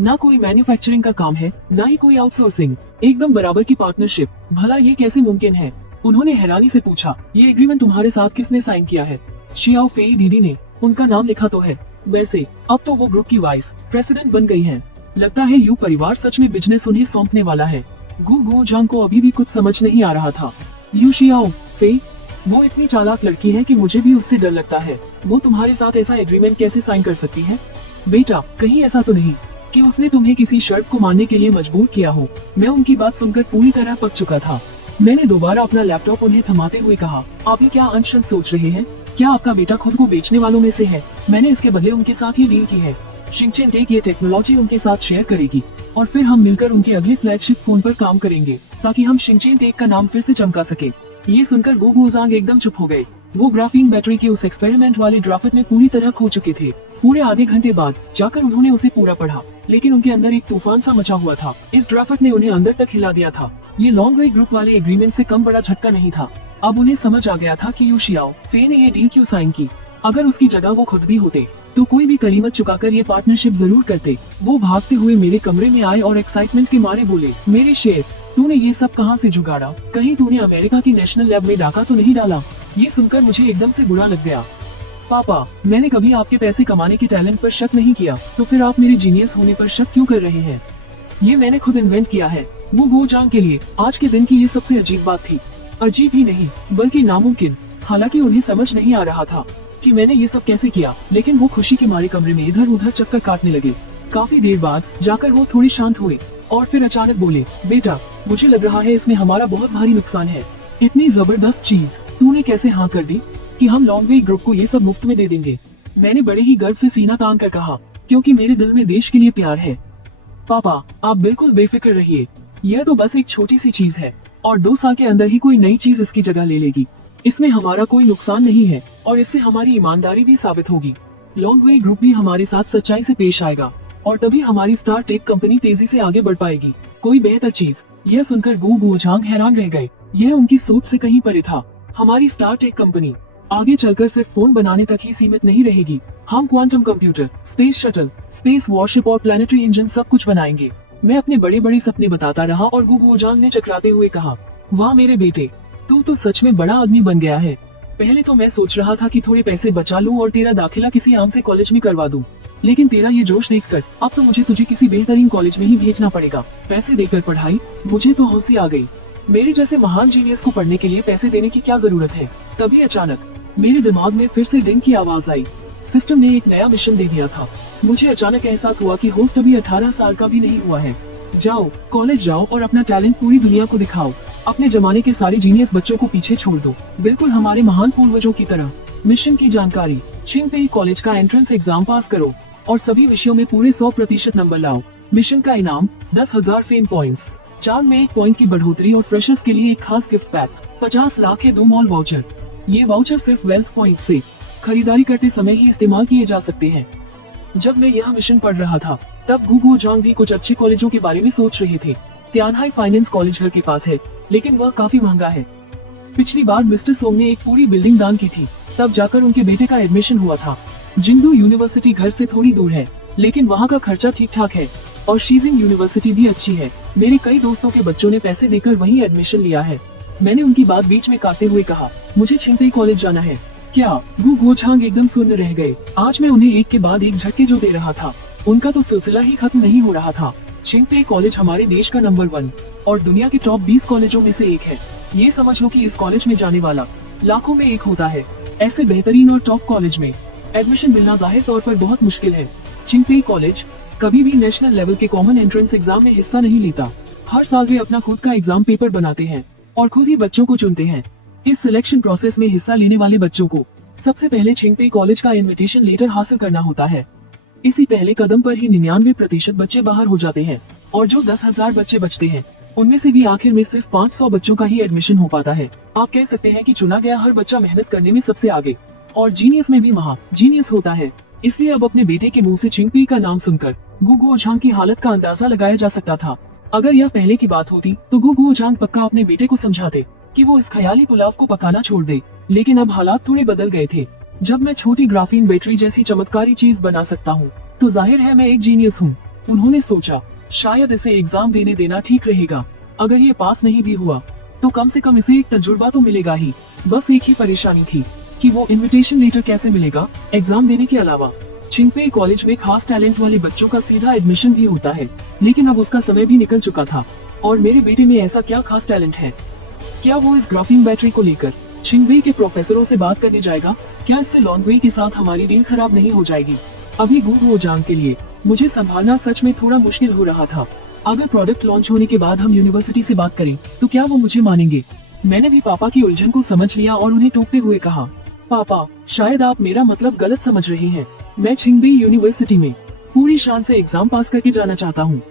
ना कोई मैन्युफैक्चरिंग का काम है, ना ही कोई आउटसोर्सिंग, एकदम बराबर की पार्टनरशिप। भला ये कैसे मुमकिन है? उन्होंने हैरानी से पूछा, ये एग्रीमेंट तुम्हारे साथ किसने साइन किया है? शियाओ फेई दीदी ने। उनका नाम लिखा तो है। वैसे अब तो वो ग्रुप की वाइस प्रेसिडेंट बन गई हैं। लगता है यू परिवार सच में बिजनेस उन्हें सौंपने वाला है। गुगुओ जांग को अभी भी कुछ समझ नहीं आ रहा था। यू शियाओ फेई, वो इतनी चालाक लड़की है कि मुझे भी उससे डर लगता है। वो तुम्हारे साथ ऐसा एग्रीमेंट कैसे साइन कर सकती है? बेटा, कहीं ऐसा तो नहीं कि उसने तुम्हें किसी शर्त को मानने के लिए मजबूर किया हो? मैं उनकी बात सुनकर पूरी तरह पक चुका था। मैंने दोबारा अपना लैपटॉप उन्हें थमाते हुए कहा, आप ये क्या अनशन सोच रहे हैं? क्या आपका बेटा खुद को बेचने वालों में से है? मैंने इसके बदले उनके साथ ये डील की है। शिंगचेन टेक ये टेक्नोलॉजी उनके साथ शेयर करेगी और फिर हम मिलकर उनके अगले फ्लैगशिप फोन पर काम करेंगे ताकि हम शिंगचेन टेक का नाम फिर से चमका सके। ये सुनकर गुगुओ जांग एकदम चुप हो गए। वो ग्राफीन बैटरी के उस एक्सपेरिमेंट वाले ड्राफ्ट में पूरी तरह खो चुके थे। पूरे आधे घंटे बाद जाकर उन्होंने उसे पूरा पढ़ा, लेकिन उनके अंदर एक तूफान सा मचा हुआ था। इस ड्राफ्ट ने उन्हें अंदर तक हिला दिया था। ये लॉन्गवे ग्रुप वाले एग्रीमेंट से कम बड़ा झटका नहीं था। अब उन्हें समझ आ गया था कि यू शियाओ फे ने ये डील क्यों साइन की। अगर उसकी जगह वो खुद भी होते तो कोई भी कलीमत चुकाकर ये पार्टनरशिप जरूर करते। वो भागते हुए मेरे कमरे में आए और एक्साइटमेंट के मारे बोले, मेरे शेर, तूने ये सब कहाँ से जुगाड़ा? कहीं तूने अमेरिका की नेशनल लैब में डाका तो नहीं डाला? ये सुनकर मुझे एकदम से बुरा लग गया। पापा, मैंने कभी आपके पैसे कमाने के टैलेंट पर शक नहीं किया, तो फिर आप मेरे जीनियस होने पर शक क्यों कर रहे हैं? ये मैंने खुद इन्वेंट किया है। वो गुगुओ जांग के लिए आज के दिन की ये सबसे अजीब बात थी। अजीब ही नहीं बल्कि नामुमकिन। हालांकि उन्हें समझ नहीं आ रहा था कि मैंने ये सब कैसे किया, लेकिन वो खुशी के मारे कमरे में इधर उधर चक्कर काटने लगे। काफी देर बाद जाकर वो थोड़ी शांत हुए और फिर अचानक बोले, बेटा, मुझे लग रहा है इसमें हमारा बहुत भारी नुकसान है। इतनी जबरदस्त चीज तूने कैसे हाँ कर दी कि हम लॉन्गवे ग्रुप को ये सब मुफ्त में दे देंगे? मैंने बड़े ही गर्व से सीना तान कर कहा, क्योंकि मेरे दिल में देश के लिए प्यार है। पापा, आप बिल्कुल बेफिक्र रहिए। यह तो बस एक छोटी सी चीज है और 2 साल के अंदर ही कोई नई चीज इसकी जगह ले लेगी। इसमें हमारा कोई नुकसान नहीं है और इससे हमारी ईमानदारी भी साबित होगी। लॉन्गवे ग्रुप भी हमारे साथ सच्चाई से पेश आएगा और तभी हमारी स्टार टेक कंपनी तेजी से आगे बढ़ पाएगी। कोई बेहतर चीज। यह सुनकर गुगुओ जांग हैरान रह गए। यह उनकी सोच से कहीं परे था। हमारी स्टार टेक कंपनी आगे चलकर सिर्फ फोन बनाने तक ही सीमित नहीं रहेगी। हम quantum computer, space shuttle, space worship और प्लैनेटरी इंजन सब कुछ बनाएंगे। मैं अपने बड़े बड़े सपने बताता रहा और गुगुओ जांग ने चकराते हुए कहा, वाह मेरे बेटे, तू तो सच में बड़ा आदमी बन गया है। पहले तो मैं सोच रहा था कि थोड़े पैसे बचा लूं और तेरा दाखिला किसी आम से कॉलेज में करवा दूं, लेकिन तेरा ये जोश देखकर अब तो मुझे तुझे किसी बेहतरीन कॉलेज में ही भेजना पड़ेगा। पैसे देकर पढ़ाई? मुझे तो हंसी आ गई। मेरे जैसे महान जीनियस को पढ़ने के लिए पैसे देने की क्या जरूरत है? तभी अचानक मेरे दिमाग में फिर से डिंग की आवाज आई। सिस्टम ने एक नया मिशन दे दिया था। मुझे अचानक एहसास हुआ कि होस्ट अभी 18 साल का भी नहीं हुआ है। जाओ, कॉलेज जाओ और अपना टैलेंट पूरी दुनिया को दिखाओ। अपने जमाने के सारे जीनियस बच्चों को पीछे छोड़ दो, बिल्कुल हमारे महान पूर्वजों की तरह। मिशन की जानकारी, छिंगपेई कॉलेज का एंट्रेंस एग्जाम पास करो और सभी विषयों में पूरे 100% नंबर लाओ। मिशन का इनाम 10,000 फेम पॉइंट्स, चांद में 1 पॉइंट की बढ़ोतरी और फ्रेशर्स के लिए एक खास गिफ्ट पैक। 50 लाख है 2 मॉल वाउचर। ये वाउचर सिर्फ वेल्थ पॉइंट से खरीदारी करते समय ही इस्तेमाल किए जा सकते हैं। जब मैं यह मिशन पढ़ रहा था तब गुगुओ जांग भी कुछ अच्छे कॉलेजों के बारे में सोच रहे थे। तियानहाई फाइनेंस कॉलेज घर के पास है, लेकिन वह काफी महंगा है। पिछली बार मिस्टर सोंग ने एक पूरी बिल्डिंग दान की थी, तब जाकर उनके बेटे का एडमिशन हुआ था। जिंगडू यूनिवर्सिटी घर से थोड़ी दूर है, लेकिन वहाँ का खर्चा ठीक ठाक है और शीजिंग यूनिवर्सिटी भी अच्छी है। मेरे कई दोस्तों के बच्चों ने पैसे देकर वहीं एडमिशन लिया है। मैंने उनकी बात बीच में काटते हुए कहा, मुझे छिंगपेई कॉलेज जाना है। क्या? गुगुओ जांग एकदम सुन्न रह गए। आज मैं उन्हें एक के बाद एक झटके जो दे रहा था, उनका तो सिलसिला ही खत्म नहीं हो रहा था। छिंगपेई कॉलेज हमारे देश का नंबर 1 और दुनिया के टॉप 20 कॉलेजों में से एक है। ये समझ लो कि इस कॉलेज में जाने वाला लाखों में एक होता है। ऐसे बेहतरीन और टॉप कॉलेज में एडमिशन मिलना जाहिर तौर पर बहुत मुश्किल है। चिंगपेई कॉलेज कभी भी नेशनल लेवल के कॉमन एंट्रेंस एग्जाम में हिस्सा नहीं लेता। हर साल वे अपना खुद का एग्जाम पेपर बनाते हैं और खुद ही बच्चों को चुनते हैं। इस सिलेक्शन प्रोसेस में हिस्सा लेने वाले बच्चों को सबसे पहले चिंगपेई कॉलेज का इनविटेशन लेटर हासिल करना होता है। इसी पहले कदम पर ही 99% बच्चे बाहर हो जाते हैं और जो 10,000 बच्चे बचते हैं उनमें से भी आखिर में सिर्फ 500 बच्चों का ही एडमिशन हो पाता है। आप कह सकते हैं कि चुना गया हर बच्चा मेहनत करने में सबसे आगे और जीनियस में भी महा जीनियस होता है। इसलिए अब अपने बेटे के मुंह से चिंगपेई का नाम सुनकर गुगुओ झांग की हालत का अंदाजा लगाया जा सकता था। अगर यह पहले की बात होती तो गुगुओ झांग पक्का अपने बेटे को समझाते कि वो इस ख्याली पुलाव को पकाना छोड़ दे। लेकिन अब हालात थोड़े बदल गए थे। जब मैं छोटी ग्राफीन बैटरी जैसी चमत्कारी चीज बना सकता हूँ तो जाहिर है मैं एक जीनियस हूँ। उन्होंने सोचा शायद इसे एग्जाम देने देना ठीक रहेगा। अगर ये पास नहीं भी हुआ तो कम से कम इसे एक तजुर्बा तो मिलेगा ही। बस एक ही परेशानी थी कि वो इनविटेशन लेटर कैसे मिलेगा एग्जाम देने के अलावा। चिंगपेई कॉलेज में खास टैलेंट वाले बच्चों का सीधा एडमिशन भी होता है, लेकिन अब उसका समय भी निकल चुका था। और मेरे बेटे में ऐसा क्या खास टैलेंट है? क्या वो इस ग्राफीन बैटरी को लेकर चिंगपेई के प्रोफेसरों से बात करने जाएगा? क्या इससे लॉन्गवेई के साथ हमारी डील खराब नहीं हो जाएगी? अभी गुगुओ झांग के लिए मुझे संभालना सच में थोड़ा मुश्किल हो रहा था। अगर प्रोडक्ट लॉन्च होने के बाद हम यूनिवर्सिटी से बात करें तो क्या वो मुझे मानेंगे? मैंने भी पापा की उलझन को समझ लिया और उन्हें टोकते हुए कहा, पापा शायद आप मेरा मतलब गलत समझ रहे हैं। मैं चिंगपेई यूनिवर्सिटी में पूरी शान से एग्जाम पास करके जाना चाहता हूँ।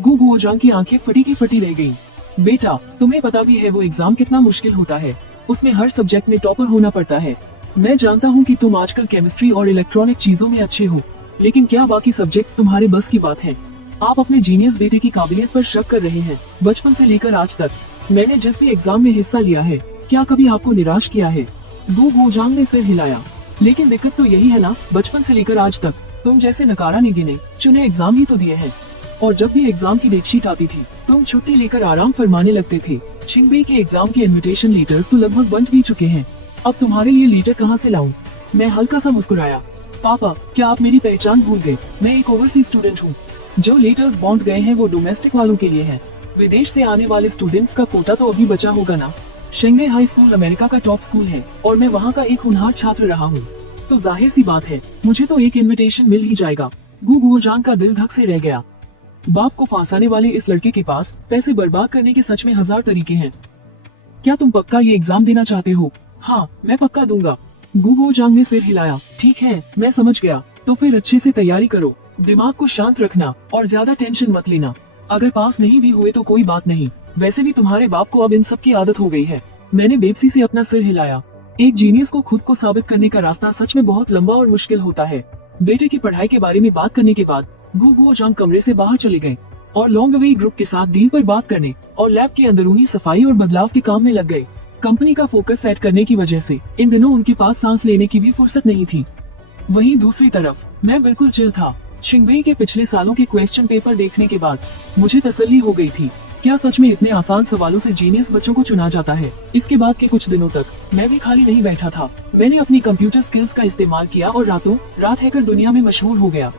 गुगुओ झांग की आंखें फटी की फटी रह गयी। बेटा तुम्हें पता भी है वो एग्जाम कितना मुश्किल होता है। उसमें हर सब्जेक्ट में टॉपर होना पड़ता है। मैं जानता हूँ कि तुम आजकल केमिस्ट्री और इलेक्ट्रॉनिक चीजों में अच्छे हो, लेकिन क्या बाकी सब्जेक्ट्स तुम्हारे बस की बात है? आप अपने जीनियस बेटे की काबिलियत पर शक कर रहे हैं। बचपन से लेकर आज तक मैंने जिस भी एग्जाम में हिस्सा लिया है, क्या कभी आपको निराश किया है? गुगुओ झांग ने सिर हिलाया। लेकिन दिक्कत तो यही है ना, बचपन से लेकर आज तक तुम जैसे नकारा नहीं गिने चुने एग्जाम ही तो दिए हैं। और जब भी एग्जाम की डेटशीट आती थी तुम छुट्टी लेकर आराम फरमाने लगते थे। चिंगपेई के एग्जाम के इनविटेशन लेटर्स तो लगभग बन भी चुके हैं। अब तुम्हारे लिए लेटर कहाँ से लाऊं? मैं हल्का सा मुस्कुराया। पापा क्या आप मेरी पहचान भूल गए? मैं एक ओवरसीज स्टूडेंट हूँ। जो लेटर्स बाउंड गए हैं वो डोमेस्टिक वालों के लिए हैं। विदेश से आने वाले स्टूडेंट्स का कोटा तो अभी बचा होगा ना। शेंगे हाई स्कूल अमेरिका का टॉप स्कूल है और मैं वहाँ का एक होनहार छात्र रहा हूँ, तो जाहिर सी बात है मुझे तो एक इनविटेशन मिल ही जाएगा। गुगुओ झांग का दिल धक से रह गया। बाप को फांसाने वाले इस लड़के के पास पैसे बर्बाद करने के सच में 1000 तरीके हैं। क्या तुम पक्का ये एग्जाम देना चाहते हो? हाँ मैं पक्का दूंगा। गुगुओ झांग ने सिर हिलाया। ठीक है मैं समझ गया, तो फिर अच्छे से तैयारी करो, दिमाग को शांत रखना और ज्यादा टेंशन मत लेना। अगर पास नहीं भी हुए तो कोई बात नहीं, वैसे भी तुम्हारे बाप को अब इन सब की आदत हो गई है। मैंने बेबसी से अपना सिर हिलाया। एक जीनियस को खुद को साबित करने का रास्ता सच में बहुत लंबा और मुश्किल होता है। बेटे की पढ़ाई के बारे में बात करने के बाद गुगुओ झांग कमरे से बाहर चले गए और लॉन्गवेई ग्रुप के साथ डील पर बात करने और लैब की अंदरूनी सफाई और बदलाव के काम में लग गए। कंपनी का फोकस सेट करने की वजह से इन दिनों उनके पास सांस लेने की भी फुर्सत नहीं थी। वहीं दूसरी तरफ मैं बिल्कुल चिल था। चिंगपेई के पिछले सालों के क्वेश्चन पेपर देखने के बाद मुझे तसल्ली हो गई थी। क्या सच में इतने आसान सवालों से जीनियस बच्चों को चुना जाता है? इसके बाद के कुछ दिनों तक मैं भी खाली नहीं बैठा था। मैंने अपनी कंप्यूटर स्किल्स का इस्तेमाल किया और रातों रात हैकर दुनिया में मशहूर हो गया।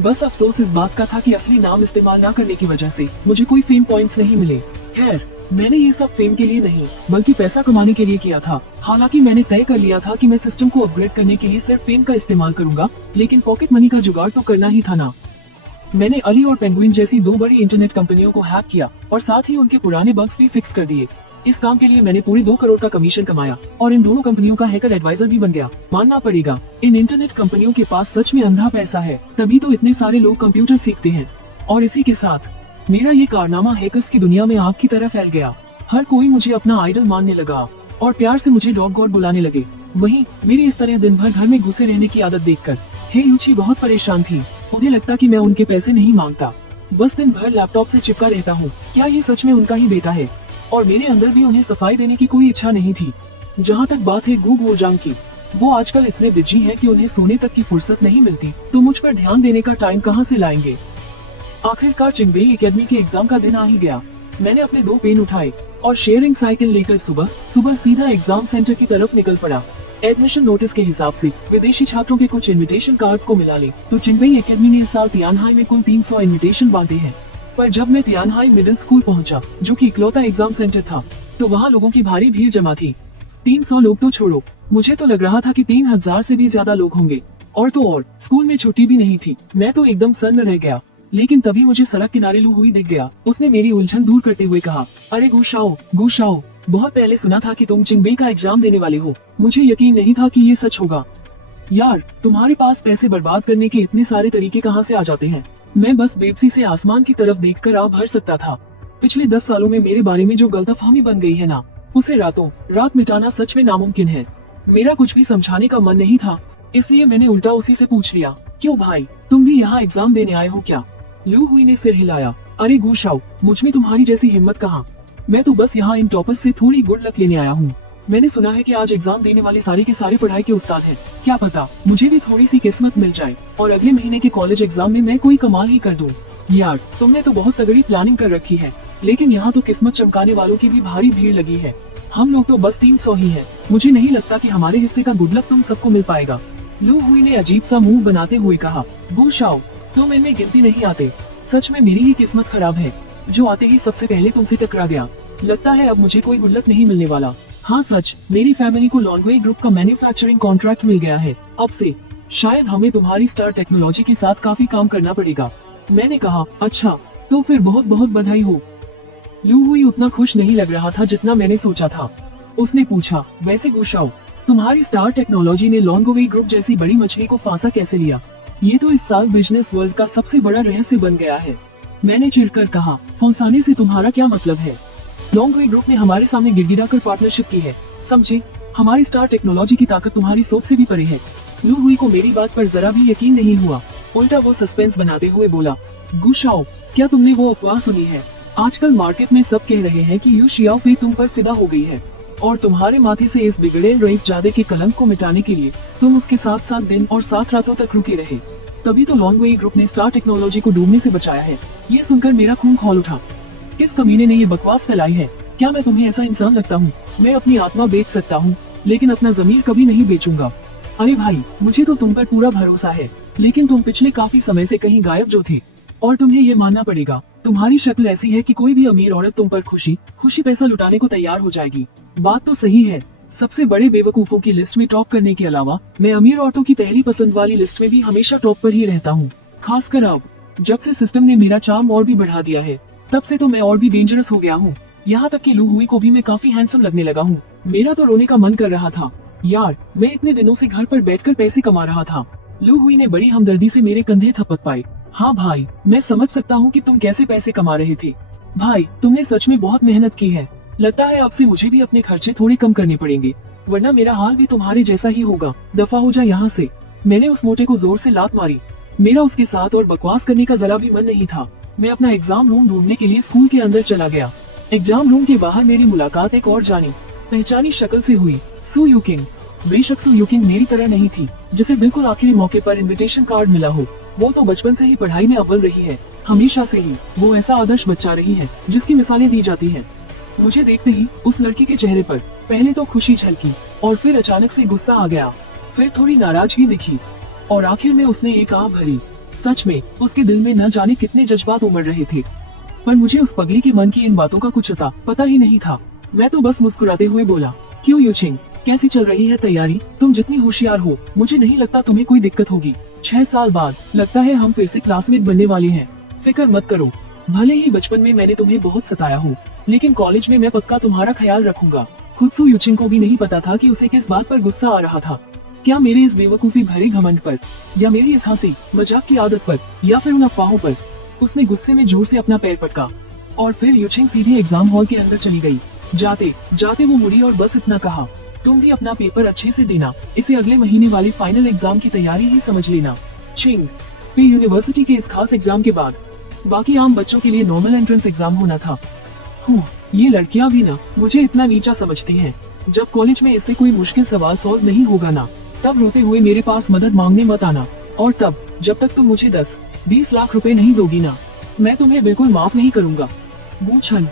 बस अफसोस इस बात का था कि असली नाम इस्तेमाल न करने की वजह से मुझे कोई फेम पॉइंट्स नहीं मिले। खैर मैंने ये सब फेम के लिए नहीं बल्कि पैसा कमाने के लिए किया था। हालांकि मैंने तय कर लिया था कि मैं सिस्टम को अपग्रेड करने के लिए सिर्फ फेम का इस्तेमाल करूंगा, लेकिन पॉकेट मनी का जुगाड़ तो करना ही था ना। मैंने अली और पेंगुइन जैसी 2 बड़ी इंटरनेट कंपनियों को हैक किया और साथ ही उनके पुराने बग्स भी फिक्स कर दिए। इस काम के लिए मैंने पूरे 2 करोड़ का कमीशन कमाया और इन दोनों कंपनियों का हैकर एडवाइजर भी बन गया। मानना पड़ेगा इन इंटरनेट कंपनियों के पास सच में अंधा पैसा है, तभी तो इतने सारे लोग कंप्यूटर सीखते हैं। और इसी के साथ मेरा ये कारनामा हैकर्स की दुनिया में आग की तरह फैल गया। हर कोई मुझे अपना आइडल मानने लगा और प्यार से मुझे डॉग गॉड बुलाने लगे। वहीं मेरी इस तरह दिन भर घर में घुसे रहने की आदत देखकर हे यूची बहुत परेशान थी। उन्हें लगता कि मैं उनके पैसे नहीं मांगता, बस दिन भर लैपटॉप से चिपका रहता हूँ। क्या ये सच में उनका ही बेटा है? और मेरे अंदर भी उन्हें सफाई देने की कोई इच्छा नहीं थी। जहाँ तक बात है गुगुओ झांग की, वो आजकल इतने बिजी हैं कि उन्हें सोने तक की फुर्सत नहीं मिलती, तो मुझ पर ध्यान देने का टाइम कहाँ से लाएंगे। आखिरकार चिंगपेई एकेडमी के एग्जाम का दिन आ ही गया। मैंने अपने 2 पेन उठाए और शेयरिंग साइकिल लेकर सुबह सीधा एग्जाम सेंटर की तरफ निकल पड़ा। एडमिशन नोटिस के हिसाब से विदेशी छात्रों के कुछ इनविटेशन कार्ड्स को मिला ले तो चिंगपेई एकेडमी ने इस साल तियानहाई में कुल 300 इनविटेशन बांटे हैं। पर जब मैं तियानहाई मिडिल स्कूल पहुंचा, जो कि इकलौता एग्जाम सेंटर था, तो वहाँ लोगों की भारी भीड़ जमा थी। 300 लोग तो छोड़ो, मुझे तो लग रहा था कि 3000 से भी ज्यादा लोग होंगे। और तो और स्कूल में छुट्टी भी नहीं थी। मैं तो एकदम सन्न रह गया। लेकिन तभी मुझे सड़क किनारे लू हुई दिख गया। उसने मेरी उलझन दूर करते हुए कहा, अरे गुशाओ, गुशाओ, बहुत पहले सुना था कि तुम चिंगबे का एग्जाम देने वाले हो। मुझे यकीन नहीं था कि ये सच होगा। यार, तुम्हारे पास पैसे बर्बाद करने के इतने सारे तरीके कहाँ से आ जाते हैं। मैं बस बेबसी से आसमान की तरफ देखकर आग भर सकता था। पिछले 10 सालों में मेरे बारे में जो गलतफहमी बन गई है ना, उसे रातों रात मिटाना सच में नामुमकिन है। मेरा कुछ भी समझाने का मन नहीं था, इसलिए मैंने उल्टा उसी से पूछ लिया, क्यों भाई, तुम भी यहाँ एग्जाम देने आए हो क्या? लू हुई ने सिर हिलाया, अरे गुशाओ, मुझ में तुम्हारी जैसी हिम्मत कहाँ। मैं तो बस यहाँ इन टॉपर्स से थोड़ी गुड लक लेने आया हूँ। मैंने सुना है कि आज एग्जाम देने वाले सारे के सारे पढ़ाई के उस्ताद हैं। क्या पता मुझे भी थोड़ी सी किस्मत मिल जाए और अगले महीने के कॉलेज एग्जाम में मैं कोई कमाल ही कर दूं। यार, तुमने तो बहुत तगड़ी प्लानिंग कर रखी है, लेकिन यहाँ तो किस्मत चमकाने वालों की भी भारी भीड़ लगी है। हम लोग तो बस 300 ही हैं। मुझे नहीं लगता कि हमारे हिस्से का गुड लक तुम सबको मिल पाएगा। लू हुई ने अजीब सा मुंह बनाते हुए कहा, गुशाओ, तुम इनमें गिनती नहीं आते। सच में मेरी ही किस्मत खराब है, जो आते ही सबसे पहले तुमसे टकरा गया। लगता है अब मुझे कोई गुड लक नहीं मिलने वाला। हाँ सच, मेरी फैमिली को लॉन्गवे ग्रुप का मैन्युफैक्चरिंग कॉन्ट्रैक्ट मिल गया है। अब से शायद हमें तुम्हारी स्टार टेक्नोलॉजी के साथ काफी काम करना पड़ेगा। मैंने कहा, अच्छा, तो फिर बहुत बहुत बधाई हो। लू हुई उतना खुश नहीं लग रहा था जितना मैंने सोचा था। उसने पूछा, वैसे गुशाओ, तुम्हारी स्टार टेक्नोलॉजी ने लॉन्गवे ग्रुप जैसी बड़ी मछली को फांसा कैसे लिया? ये तो इस साल बिजनेस वर्ल्ड का सबसे बड़ा रहस्य बन गया है। मैंने चिढ़कर कहा, फंसाने से तुम्हारा क्या मतलब है? लॉन्गवे ग्रुप ने हमारे सामने गिड़गिड़ा कर पार्टनरशिप की है, समझे? हमारी स्टार टेक्नोलॉजी की ताकत तुम्हारी सोच से भी परे है। लू हुई को मेरी बात पर जरा भी यकीन नहीं हुआ। उल्टा वो सस्पेंस बनाते हुए बोला, गुशाओ, क्या तुमने वो अफवाह सुनी है? आजकल मार्केट में सब कह रहे हैं कि यू शियाओफी तुम पर फिदा हो गई है और तुम्हारे माथे से इस बिगड़े रईसजादे के कलंक को मिटाने के लिए तुम उसके साथ 7 दिन और 7 रातों तक रुके रहे। तभी तो लॉन्गवे ग्रुप ने स्टार टेक्नोलॉजी को डूबने से बचाया है। ये सुनकर मेरा खून खौल उठा। किस कमीने ने ये बकवास फैलाई है? क्या मैं तुम्हें ऐसा इंसान लगता हूँ? मैं अपनी आत्मा बेच सकता हूँ, लेकिन अपना जमीर कभी नहीं बेचूंगा। अरे भाई, मुझे तो तुम पर पूरा भरोसा है, लेकिन तुम पिछले काफी समय से कहीं गायब जो थे। और तुम्हें ये मानना पड़ेगा, तुम्हारी शक्ल ऐसी है कि कोई भी अमीर औरत तुम पर खुशी खुशी पैसा लुटाने को तैयार हो जाएगी। बात तो सही है, सबसे बड़े बेवकूफों की लिस्ट में टॉप करने के अलावा मैं अमीर औरतों की पहली पसंद वाली लिस्ट में भी हमेशा टॉप पर ही रहता हूँ। खासकर अब जब से सिस्टम ने मेरा चार्म और भी बढ़ा दिया है, तब से तो मैं और भी डेंजरस हो गया हूँ। यहाँ तक कि लू हुई को भी मैं काफी हैंडसम लगने लगा हूँ। मेरा तो रोने का मन कर रहा था। यार, मैं इतने दिनों से घर पर बैठकर पैसे कमा रहा था। लू हुई ने बड़ी हमदर्दी से मेरे कंधे थपक पाए। हाँ भाई, मैं समझ सकता हूँ कि तुम कैसे पैसे कमा रहे थे। भाई, तुमने सच में बहुत मेहनत की है। लगता है अब से मुझे भी अपने खर्चे थोड़े कम करने पड़ेंगे, वरना मेरा हाल भी तुम्हारे जैसा ही होगा। दफा हो जा यहाँ से। मैंने उस मोटे को जोर से लात मारी। मेरा उसके साथ और बकवास करने का जरा भी मन नहीं था। मैं अपना एग्जाम रूम ढूंढने के लिए स्कूल के अंदर चला गया। एग्जाम रूम के बाहर मेरी मुलाकात एक और जानी पहचानी शक्ल से हुई, सू यूकिंग। बेशक सू यूकिंग मेरी तरह नहीं थी, जिसे बिल्कुल आखिरी मौके पर इनविटेशन कार्ड मिला हो। वो तो बचपन से ही पढ़ाई में अव्वल रही है। हमेशा से ही वो ऐसा आदर्श बच्चा रही है जिसकी मिसालें दी जाती हैं। मुझे देखते ही उस लड़की के चेहरे पर पहले तो खुशी झलकी और फिर अचानक से गुस्सा आ गया, फिर थोड़ी नाराजगी दिखी और आखिर में उसने एक आह भरी। सच में उसके दिल में न जाने कितने जज्बात उमड़ रहे थे, पर मुझे उस पगली के मन की इन बातों का कुछ पता ही नहीं था। मैं तो बस मुस्कुराते हुए बोला, क्यों यूचिंग, कैसी चल रही है तैयारी? तुम जितनी होशियार हो, मुझे नहीं लगता तुम्हें कोई दिक्कत होगी। 6 साल बाद लगता है हम फिर से क्लासमेट बनने वाले हैं। फिक्र मत करो, भले ही बचपन में मैंने तुम्हें बहुत सताया हो, लेकिन कॉलेज में मैं पक्का तुम्हारा ख्याल रखूंगा। खुद सू यूचिंग को भी नहीं पता था कि उसे किस बात पर गुस्सा आ रहा था। क्या मेरे इस बेवकूफी भरे घमंड पर, या मेरी इस हंसी मजाक की आदत पर, या फिर उन अफवाहों पर? उसने गुस्से में जोर से अपना पैर पटका और फिर यूचिंग सीधे एग्जाम हॉल के अंदर चली गई। जाते जाते वो मुड़ी और बस इतना कहा, तुम भी अपना पेपर अच्छे से देना, इसे अगले महीने वाली फाइनल एग्जाम की तैयारी ही समझ लेना। छिंग पे यूनिवर्सिटी के इस खास एग्जाम के बाद बाकी आम बच्चों के लिए नॉर्मल एंट्रेंस एग्जाम होना था। ये लड़कियां भी ना मुझे इतना नीचा समझती हैं। जब कॉलेज में इससे कोई मुश्किल सवाल सॉल्व नहीं होगा ना, तब रोते हुए मेरे पास मदद मांगने मत आना। और तब जब तक तुम मुझे 10-20 लाख रुपए नहीं दोगी ना, मैं तुम्हें बिल्कुल माफ नहीं करूंगा। गूछन,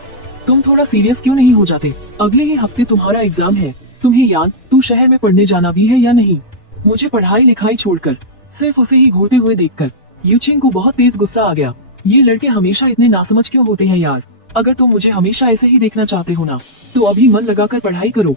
तुम थोड़ा सीरियस क्यों नहीं हो जाते? अगले ही हफ्ते तुम्हारा एग्जाम है। तुम्हें याद तू शहर में पढ़ने जाना भी है या नहीं? मुझे पढ़ाई लिखाई छोड़कर सिर्फ उसे ही घूरते हुए देखकर यूचिंग को बहुत तेज गुस्सा आ गया। ये लड़के हमेशा इतने नासमझ क्यों होते हैं यार? अगर तुम मुझे हमेशा ऐसे ही देखना चाहते हो ना, तो अभी मन लगाकर पढ़ाई करो।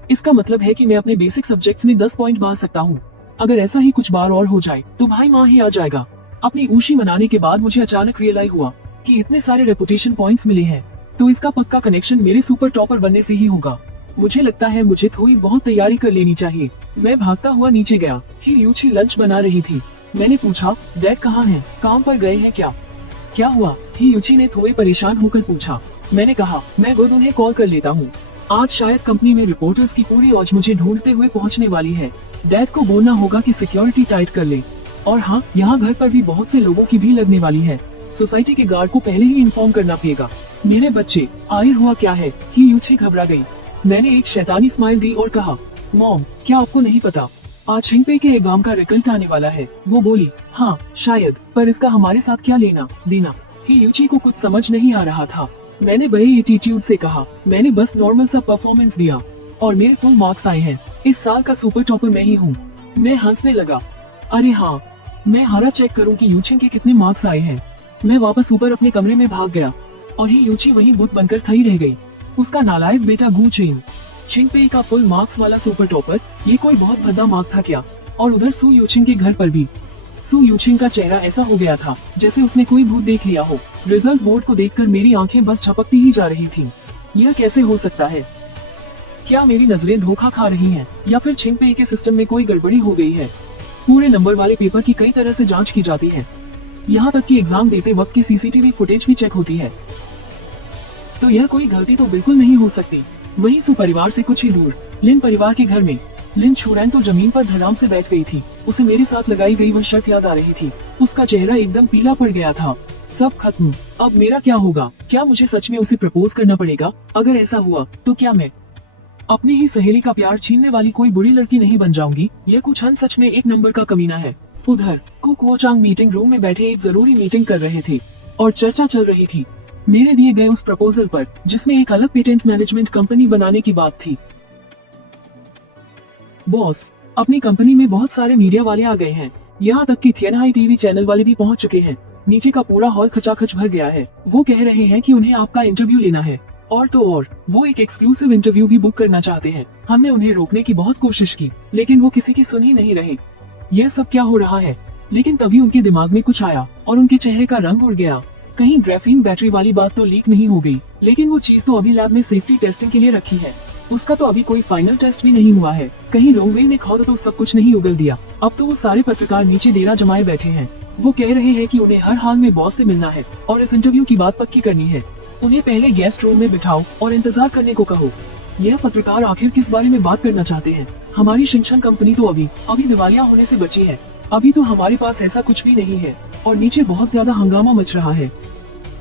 इसका मतलब है कि मैं अपने बेसिक सब्जेक्ट्स में 10 पॉइंट पा सकता हूँ। अगर ऐसा ही कुछ बार और हो जाए तो भाई माँ ही आ जाएगा। अपनी ऊशी मनाने के बाद मुझे अचानक रियलाइज हुआ कि इतने सारे रेपुटेशन पॉइंट्स मिले हैं, तो इसका पक्का कनेक्शन मेरे सुपर टॉपर बनने से ही होगा। मुझे लगता है मुझे थोड़ी बहुत तैयारी कर लेनी चाहिए। मैं भागता हुआ नीचे गया। हियूची लंच बना रही थी। मैंने पूछा, डैड कहाँ हैं? काम पर गए हैं क्या? क्या हुआ? हियूची ने थोड़े परेशान होकर पूछा। मैंने कहा, मैं खुद उन्हें कॉल कर लेता हूँ। आज शायद कंपनी में रिपोर्टर्स की पूरी औज मुझे ढूंढते हुए पहुँचने वाली है। डैड को बोलना होगा कि सिक्योरिटी टाइट कर ले। और हाँ, यहाँ घर पर भी बहुत से लोगों की भीड़ लगने वाली है। सोसाइटी के गार्ड को पहले ही इन्फॉर्म करना पड़ेगा। मेरे बच्चे, आखिर हुआ क्या है? हियूची घबरा गई। मैंने एक शैतानी स्माइल दी और कहा, मॉम, क्या आपको नहीं पता? आज छिंगपे के एग्जाम का रिजल्ट आने वाला है। वो बोली, हाँ शायद, पर इसका हमारे साथ क्या लेना देना? हियूची को कुछ समझ नहीं आ रहा था। मैंने बड़े एटीट्यूड से कहा, मैंने बस नॉर्मल सा परफॉर्मेंस दिया और मेरे फुल मार्क्स आए हैं। इस साल का सुपर टॉपर मैं ही हूँ। मैं हंसने लगा। अरे हाँ, मैं हारा चेक करूँ कि यूचिंग के कितने मार्क्स आए हैं। मैं वापस ऊपर अपने कमरे में भाग गया और हियूची वहीं बुत बनकर खड़ी रह गई। उसका नालायक बेटा गू चेन, छिंगपे का फुल मार्क्स वाला सुपर टॉपर, ये कोई बहुत भद्दा मार्क था क्या? और उधर सू यूचिंग के घर पर भी। सू यूचिंग का चेहरा ऐसा हो गया था जैसे उसने कोई भूत देख लिया हो। रिजल्ट बोर्ड को देखकर मेरी आंखें बस झपकती ही जा रही थीं। यह कैसे हो सकता है? क्या मेरी नजरें धोखा खा रही हैं, या फिर छिंगपे के सिस्टम में कोई गड़बड़ी हो गई है? पूरे नंबर वाले पेपर की कई तरह से जांच की जाती है। यहाँ तक कि एग्जाम देते वक्त की सीसीटीवी फुटेज भी चेक होती है। तो यह कोई गलती तो बिल्कुल नहीं हो सकती। वहीं सू परिवार से कुछ ही दूर लिन परिवार के घर में लिन छुरैन तो जमीन पर धड़ाम से बैठ गई थी। उसे मेरे साथ लगाई गई वह शर्त याद आ रही थी। उसका चेहरा एकदम पीला पड़ गया था। सब खत्म। अब मेरा क्या होगा? क्या मुझे सच में उसे प्रपोज करना पड़ेगा? अगर ऐसा हुआ तो क्या मैं अपनी ही सहेली का प्यार छीनने वाली कोई बुरी लड़की नहीं बन जाऊंगी? यह कुछ हन सच में एक नंबर का कमीना है। उधर कुकुओचांग मीटिंग रूम में बैठे एक जरूरी मीटिंग कर रहे थे और चर्चा चल रही थी मेरे दिए गए उस प्रपोजल पर, जिसमें एक अलग पेटेंट मैनेजमेंट कंपनी बनाने की बात थी। बॉस, अपनी कंपनी में बहुत सारे मीडिया वाले आ गए हैं। यहाँ तक कि थियनहाई टीवी चैनल वाले भी पहुँच चुके हैं। नीचे का पूरा हॉल खचाखच भर गया है। वो कह रहे हैं कि उन्हें आपका इंटरव्यू लेना है। और तो और, वो एक एक्सक्लूसिव इंटरव्यू भी बुक करना चाहते हैं। हमने उन्हें रोकने की बहुत कोशिश की, लेकिन वो किसी की सुन ही नहीं रहे। यह सब क्या हो रहा है? लेकिन तभी उनके दिमाग में कुछ आया और उनके चेहरे का रंग उड़ गया। कहीं ग्राफीन बैटरी वाली बात तो लीक नहीं हो गई? लेकिन वो चीज तो अभी लैब में सेफ्टी टेस्टिंग के लिए रखी है। उसका तो अभी कोई फाइनल टेस्ट भी नहीं हुआ है। कहीं लोंगवेई ने खोद तो सब कुछ नहीं उगल दिया? अब तो वो सारे पत्रकार नीचे डेरा जमाए बैठे हैं। वो कह रहे हैं कि उन्हें हर हाल में बॉस से मिलना है और इस इंटरव्यू की बात पक्की करनी है। उन्हें पहले गेस्ट रूम में बिठाओ और इंतजार करने को कहो। यह पत्रकार आखिर किस बारे में बात करना चाहते हैं? हमारी शिनशन कंपनी तो अभी दिवालिया होने से बची है। अभी तो हमारे पास ऐसा कुछ भी नहीं है और नीचे बहुत ज्यादा हंगामा मच रहा है।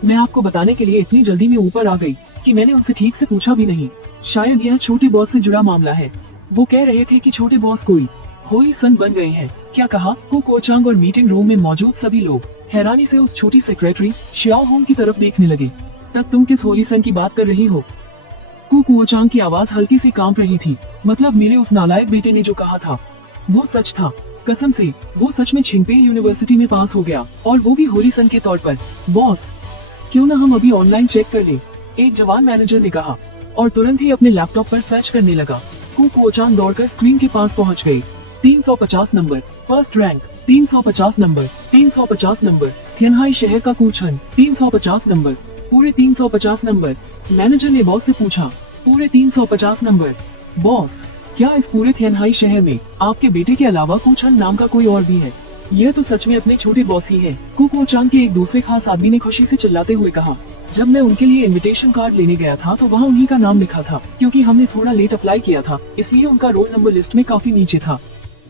मैं आपको बताने के लिए इतनी जल्दी में ऊपर आ गई कि मैंने उनसे ठीक से पूछा भी नहीं। शायद यह छोटे बॉस से जुड़ा मामला है। वो कह रहे थे कि छोटे बॉस कोई होली सन बन गए हैं। क्या कहा? कुकोचांग और मीटिंग रूम में मौजूद सभी लोग हैरानी से उस छोटी सेक्रेटरी शियाओ होंग की तरफ देखने लगे। तब तुम किस होली सन की बात कर रही हो? कुकोचांग की आवाज हल्की सी कांप रही थी। मतलब मेरे उस नालायक बेटे ने जो कहा था वो सच था। कसम से, वो सच में छिंगपे यूनिवर्सिटी में पास हो गया, और वो भी होली सन के तौर पर। बॉस, क्यों ना हम अभी ऑनलाइन चेक कर ले? एक जवान मैनेजर ने कहा और तुरंत ही अपने लैपटॉप पर सर्च करने लगा। कुकोचांग दौड़कर स्क्रीन के पास पहुंच गई। 350 number, first rank. 350 number, 350 number. थियनहाई शहर का कूचन, 350 नंबर, पूरे 350 नंबर। मैनेजर ने बॉस से पूछा, पूरे 350 नंबर? बॉस, क्या इस पूरे थियनहाई शहर में आपके बेटे के अलावा कूचन नाम का कोई और भी है? यह तो सच में अपने छोटे बॉस ही है। कुकोचांग के एक दूसरे खास आदमी ने खुशी से चिल्लाते हुए कहा। जब मैं उनके लिए इनविटेशन कार्ड लेने गया था तो वहाँ उन्हीं का नाम लिखा था। क्योंकि हमने थोड़ा लेट अप्लाई किया था, इसलिए उनका रोल नंबर लिस्ट में काफी नीचे था।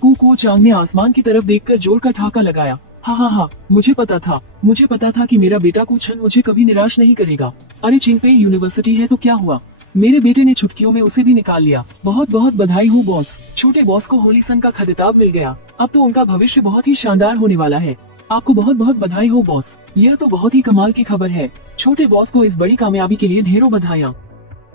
कुकोचांग ने आसमान की तरफ देखकर जोर का ठहाका लगाया। हाँ, मुझे पता था कि मेरा बेटा कूचन मुझे कभी निराश नहीं करेगा। अरे छिंगपे यूनिवर्सिटी है तो क्या हुआ? मेरे बेटे ने चुटकियों में उसे भी निकाल लिया। बहुत बहुत बधाई हो बॉस। छोटे बॉस को होली सन का खिताब मिल गया। अब तो उनका भविष्य बहुत ही शानदार होने वाला है। आपको बहुत बहुत बधाई हो बॉस। यह तो बहुत ही कमाल की खबर है। छोटे बॉस को इस बड़ी कामयाबी के लिए ढेरों बधाइयाँ।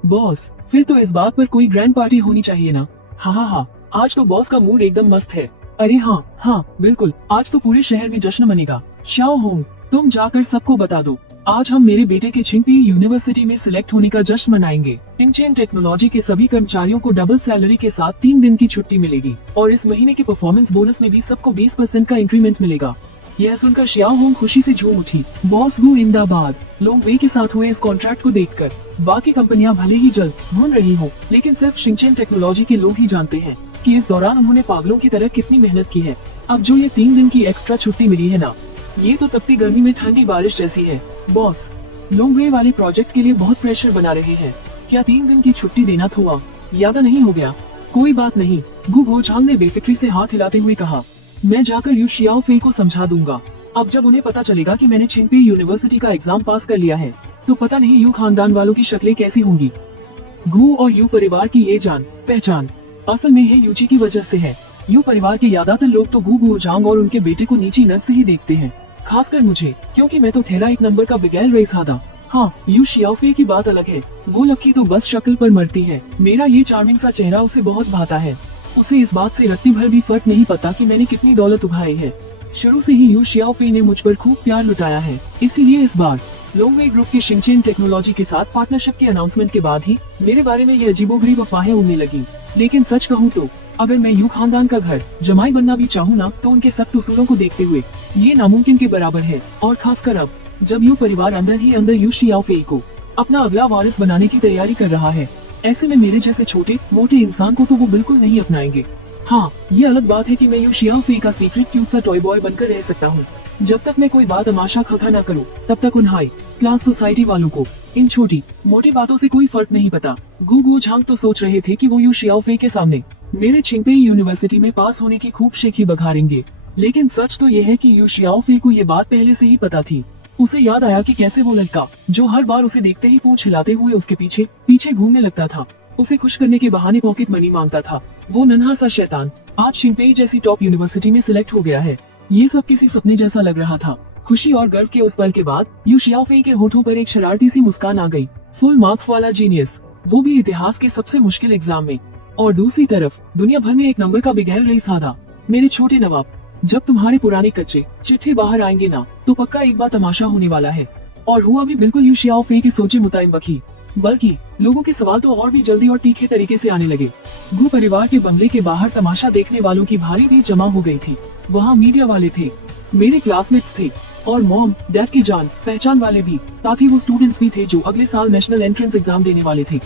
बॉस, फिर तो इस बात पर कोई ग्रैंड पार्टी होनी चाहिए ना? हाँ, आज तो बॉस का मूड एकदम मस्त है। अरे हाँ, बिल्कुल, आज तो पूरे शहर में जश्न मनेगा। शाओ होंग, तुम जाकर सबको बता दो। आज हम मेरे बेटे के छिंगपी यूनिवर्सिटी में सिलेक्ट होने का जश्न मनाएंगे। शिंगचेन टेक्नोलॉजी के सभी कर्मचारियों को डबल सैलरी के साथ 3 दिन की छुट्टी मिलेगी और इस महीने के परफॉर्मेंस बोनस में भी सबको 20% का इंक्रीमेंट मिलेगा। यह सुनकर शियाओ होंग खुशी से झूम उठी। बॉस गु इंदाबाद। लोंगवे के साथ हुए इस कॉन्ट्रैक्ट को देखकर बाकी कंपनियां भले ही जल्द ढूंढ रही हो, लेकिन सिर्फ शिंगचेन टेक्नोलॉजी के लोग ही जानते हैं कि इस दौरान उन्होंने पागलों की तरह कितनी मेहनत की है। अब जो ये 3 दिन की एक्स्ट्रा छुट्टी मिली है ना, ये तो तपती गर्मी में ठंडी बारिश जैसी है। बॉस लोंगवे वाले प्रोजेक्ट के लिए बहुत प्रेशर बना रहे हैं। क्या 3 दिन की छुट्टी देना थोड़ा ज्यादा नहीं हो गया? कोई बात नहीं, गु गोचांग ने बेफिक्री से हाथ हिलाते हुए कहा। मैं जाकर यू शियाओ फे को समझा दूंगा। अब जब उन्हें पता चलेगा कि मैंने छिंगपी यूनिवर्सिटी का एग्जाम पास कर लिया है, तो पता नहीं यू खानदान वालों की शक्लें कैसी होंगी। गु और यू परिवार की ये जान पहचान असल में है यूची की वजह से है। यू परिवार के ज्यादातर लोग तो गु गोचांग और उनके बेटे को नीची नजर से ही देखते हैं, खासकर मुझे, क्योंकि मैं तो ठहरा 1 नंबर का बिगैर रेस हादा। हाँ, यू शियाओफे की बात अलग है। वो लड़की तो बस शक्ल पर मरती है। मेरा ये चार्मिंग सा चेहरा उसे बहुत भाता है। उसे इस बात से रत्ती भर भी फर्क नहीं पता कि मैंने कितनी दौलत उठाई है। शुरू से ही यू शियाओफे ने मुझ पर खूब प्यार लुटाया है। इसीलिए इस बार लोंगवे ग्रुप की शिंगचेन टेक्नोलॉजी के साथ पार्टनरशिप के अनाउंसमेंट के बाद ही मेरे बारे में ये अजीबोगरीब अफवाहें उड़ने लगी। लेकिन सच कहूँ तो अगर मैं यू खानदान का घर जमाई बनना भी चाहूँ ना, तो उनके सख्त उसूलों को देखते हुए ये नामुमकिन के बराबर है। और खासकर अब जब यू परिवार अंदर ही अंदर यू शियाओफे को अपना अगला वारिस बनाने की तैयारी कर रहा है, ऐसे में मेरे जैसे छोटे मोटे इंसान को तो वो बिल्कुल नहीं अपनाएंगे। हाँ, ये अलग बात है कि मैं यू शियाओफे का सीक्रेट क्यूट सा टॉय बॉय बनकर रह सकता हूँ। जब तक मैं कोई बात तमाशा खखा न करूँ, तब तक उन हाई क्लास सोसाइटी वालों को इन छोटी मोटी बातों से कोई फर्क नहीं पता। गु गोचांग तो सोच रहे थे कि वो यू शियाओफे के सामने मेरे छिंगपी यूनिवर्सिटी में पास होने की खूब शेखी बघारेंगे, लेकिन सच तो ये है कि यू शियाओफे को ये बात पहले से ही पता थी। उसे याद आया कि कैसे वो लड़का जो हर बार उसे देखते ही पूंछ हिलाते हुए उसके पीछे पीछे घूमने लगता था, उसे खुश करने के बहाने पॉकेट मनी मांगता था, वो नन्हा सा शैतान आज शिंगपी जैसी टॉप यूनिवर्सिटी में सिलेक्ट हो गया है। ये सब किसी सपने जैसा लग रहा था। खुशी और गर्व के उस पल के बाद यू शियाओफे के होठों पर एक शरारती सी मुस्कान आ गई। फुल मार्क्स वाला जीनियस, वो भी इतिहास के सबसे मुश्किल एग्जाम में। और दूसरी तरफ दुनिया भर में 1 नंबर का बिगैर रईस हादा। मेरे छोटे नवाब, जब तुम्हारे पुराने कच्चे चिट्ठे बाहर आएंगे ना, तो पक्का एक बार तमाशा होने वाला है। और हुआ भी बिल्कुल यू शियाओफे की सोचे मुताबिक ही, बल्कि लोगों के सवाल तो और भी जल्दी और तीखे तरीके से आने लगे। गु परिवार के बंगले के बाहर तमाशा देखने वालों की भारी भीड़ जमा हो गई थी। वहाँ मीडिया वाले थे, मेरे क्लासमेट्स थे और मॉम डैड के जान पहचान वाले भी, साथ ही वो स्टूडेंट्स भी थे जो अगले साल नेशनल एंट्रेंस एग्जाम देने वाले थे।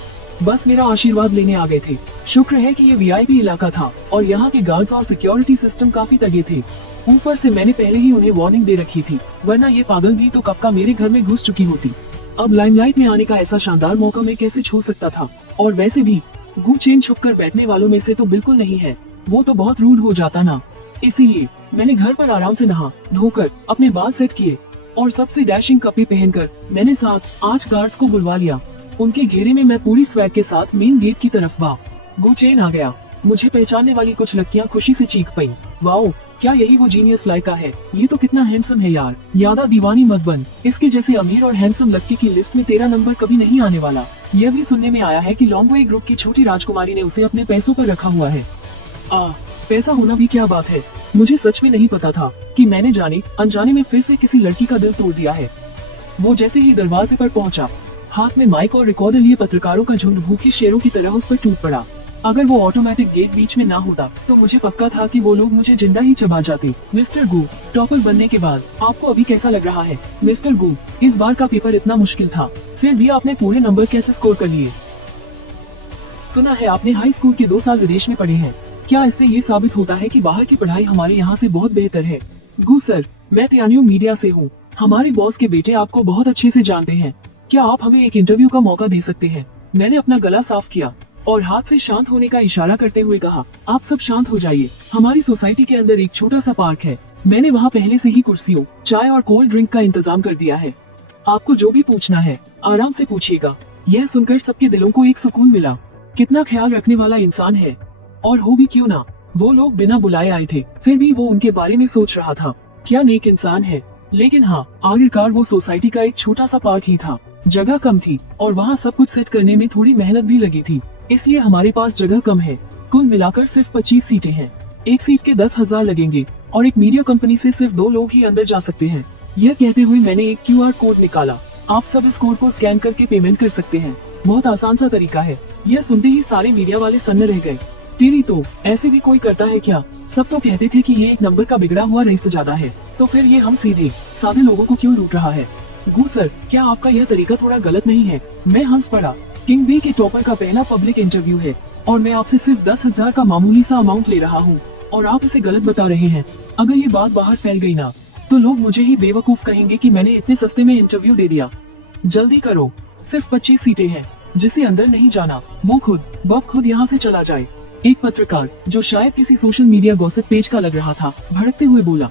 बस मेरा आशीर्वाद लेने आ गए थे। शुक्र है कि ये वीआईपी इलाका था और यहाँ के गार्ड्स और सिक्योरिटी सिस्टम काफी तगड़े थे। ऊपर से मैंने पहले ही उन्हें वार्निंग दे रखी थी, वरना ये पागल भी तो कब का मेरे घर में घुस चुकी होती। अब लाइमलाइट में आने का ऐसा शानदार मौका मैं कैसे छू सकता था। और वैसे भी गु चेन छुपकर बैठने वालों में से तो बिल्कुल नहीं है, वो तो बहुत रूड हो जाता ना। इसीलिए मैंने घर पर आराम से नहा धोकर अपने बाल सेट किए और सबसे डैशिंग कपड़े पहनकर मैंने 7-8 गार्ड्स को बुलवा लिया। उनके घेरे में मैं पूरी स्वैग के साथ मेन गेट की तरफ गु चेन आ गया। मुझे पहचानने वाली कुछ लड़कियां खुशी से चीख पईं। वाओ, क्या यही वो जीनियस लाइका है? ये तो कितना हैंडसम है यार। यादा दीवानी मत बन, इसके जैसे अमीर और हैंडसम लड़की की लिस्ट में तेरा नंबर कभी नहीं आने वाला। यह भी सुनने में आया है कि लोंगवे ग्रुप की छोटी राजकुमारी ने उसे अपने पैसों पर रखा हुआ है। पैसा होना भी क्या बात है। मुझे सच में नहीं पता था कि मैंने जाने अनजाने में फिर से किसी लड़की का दिल तोड़ दिया है। वो जैसे ही दरवाजे पर पहुंचा, हाथ में माइक और रिकॉर्डर लिए पत्रकारों का झुंड भूखे शेरों की तरह उस पर टूट पड़ा। अगर वो ऑटोमेटिक गेट बीच में ना होता तो मुझे पक्का था कि वो लोग मुझे जिंदा ही चबा जाते। मिस्टर गु, टॉपर बनने के बाद आपको अभी कैसा लग रहा है? मिस्टर गु, इस बार का पेपर इतना मुश्किल था, फिर भी आपने पूरे नंबर कैसे स्कोर कर लिए? सुना है आपने हाई स्कूल के 2 साल विदेश में पढ़े हैं, क्या इससे ये साबित होता है कि बाहर की पढ़ाई हमारे यहाँ से बहुत बेहतर है? गु सर, मैं तियान्यू मीडिया से हूँ। हमारे बॉस के बेटे आपको बहुत अच्छे से जानते हैं। क्या आप हमें एक इंटरव्यू का मौका दे सकते हैं? मैंने अपना गला साफ किया और हाथ से शांत होने का इशारा करते हुए कहा, आप सब शांत हो जाइए। हमारी सोसाइटी के अंदर एक छोटा सा पार्क है, मैंने वहाँ पहले से ही कुर्सियों, चाय और कोल्ड ड्रिंक का इंतजाम कर दिया है। आपको जो भी पूछना है आराम से पूछिएगा। यह सुनकर सबके दिलों को एक सुकून मिला। कितना ख्याल रखने वाला इंसान है। और हो भी क्यों ना, वो लोग बिना बुलाए आए थे, फिर भी वो उनके बारे में सोच रहा था। क्या नेक इंसान है। लेकिन हाँ, आखिरकार वो सोसाइटी का एक छोटा सा पार्क ही था। जगह कम थी और वहाँ सब कुछ सेट करने में थोड़ी मेहनत भी लगी थी, इसलिए हमारे पास जगह कम है। कुल मिलाकर सिर्फ 25 सीटें हैं। एक सीट के 10,000 लगेंगे और एक मीडिया कंपनी से सिर्फ 2 लोग ही अंदर जा सकते हैं। यह कहते हुए मैंने एक QR कोड निकाला आप सब इस कोड को स्कैन करके पेमेंट कर सकते हैं। बहुत आसान सा तरीका है। यह सुनते ही सारे मीडिया वाले सन्न रह गए। तेरी तो, ऐसे भी कोई करता है क्या? सब तो कहते थे कि ये एक नंबर का बिगड़ा हुआ रईस ज्यादा है, तो फिर ये हम सीधे सादे लोगों को क्यों लूट रहा है? गू सर, क्या आपका यह तरीका थोड़ा गलत नहीं है? मैं हंस पड़ा। किंग बी के टॉपर का पहला पब्लिक इंटरव्यू है और मैं आपसे सिर्फ 10,000 का मामूली सा अमाउंट ले रहा हूँ और आप इसे गलत बता रहे हैं। अगर ये बात बाहर फैल गई ना, तो लोग मुझे ही बेवकूफ कहेंगे कि मैंने इतने सस्ते में इंटरव्यू दे दिया। जल्दी करो, सिर्फ 25 सीटें हैं। जिसे अंदर नहीं जाना वो खुद यहाँ से चला जाए। एक पत्रकार, जो शायद किसी सोशल मीडिया गॉसिप पेज का लग रहा था, भड़कते हुए बोला,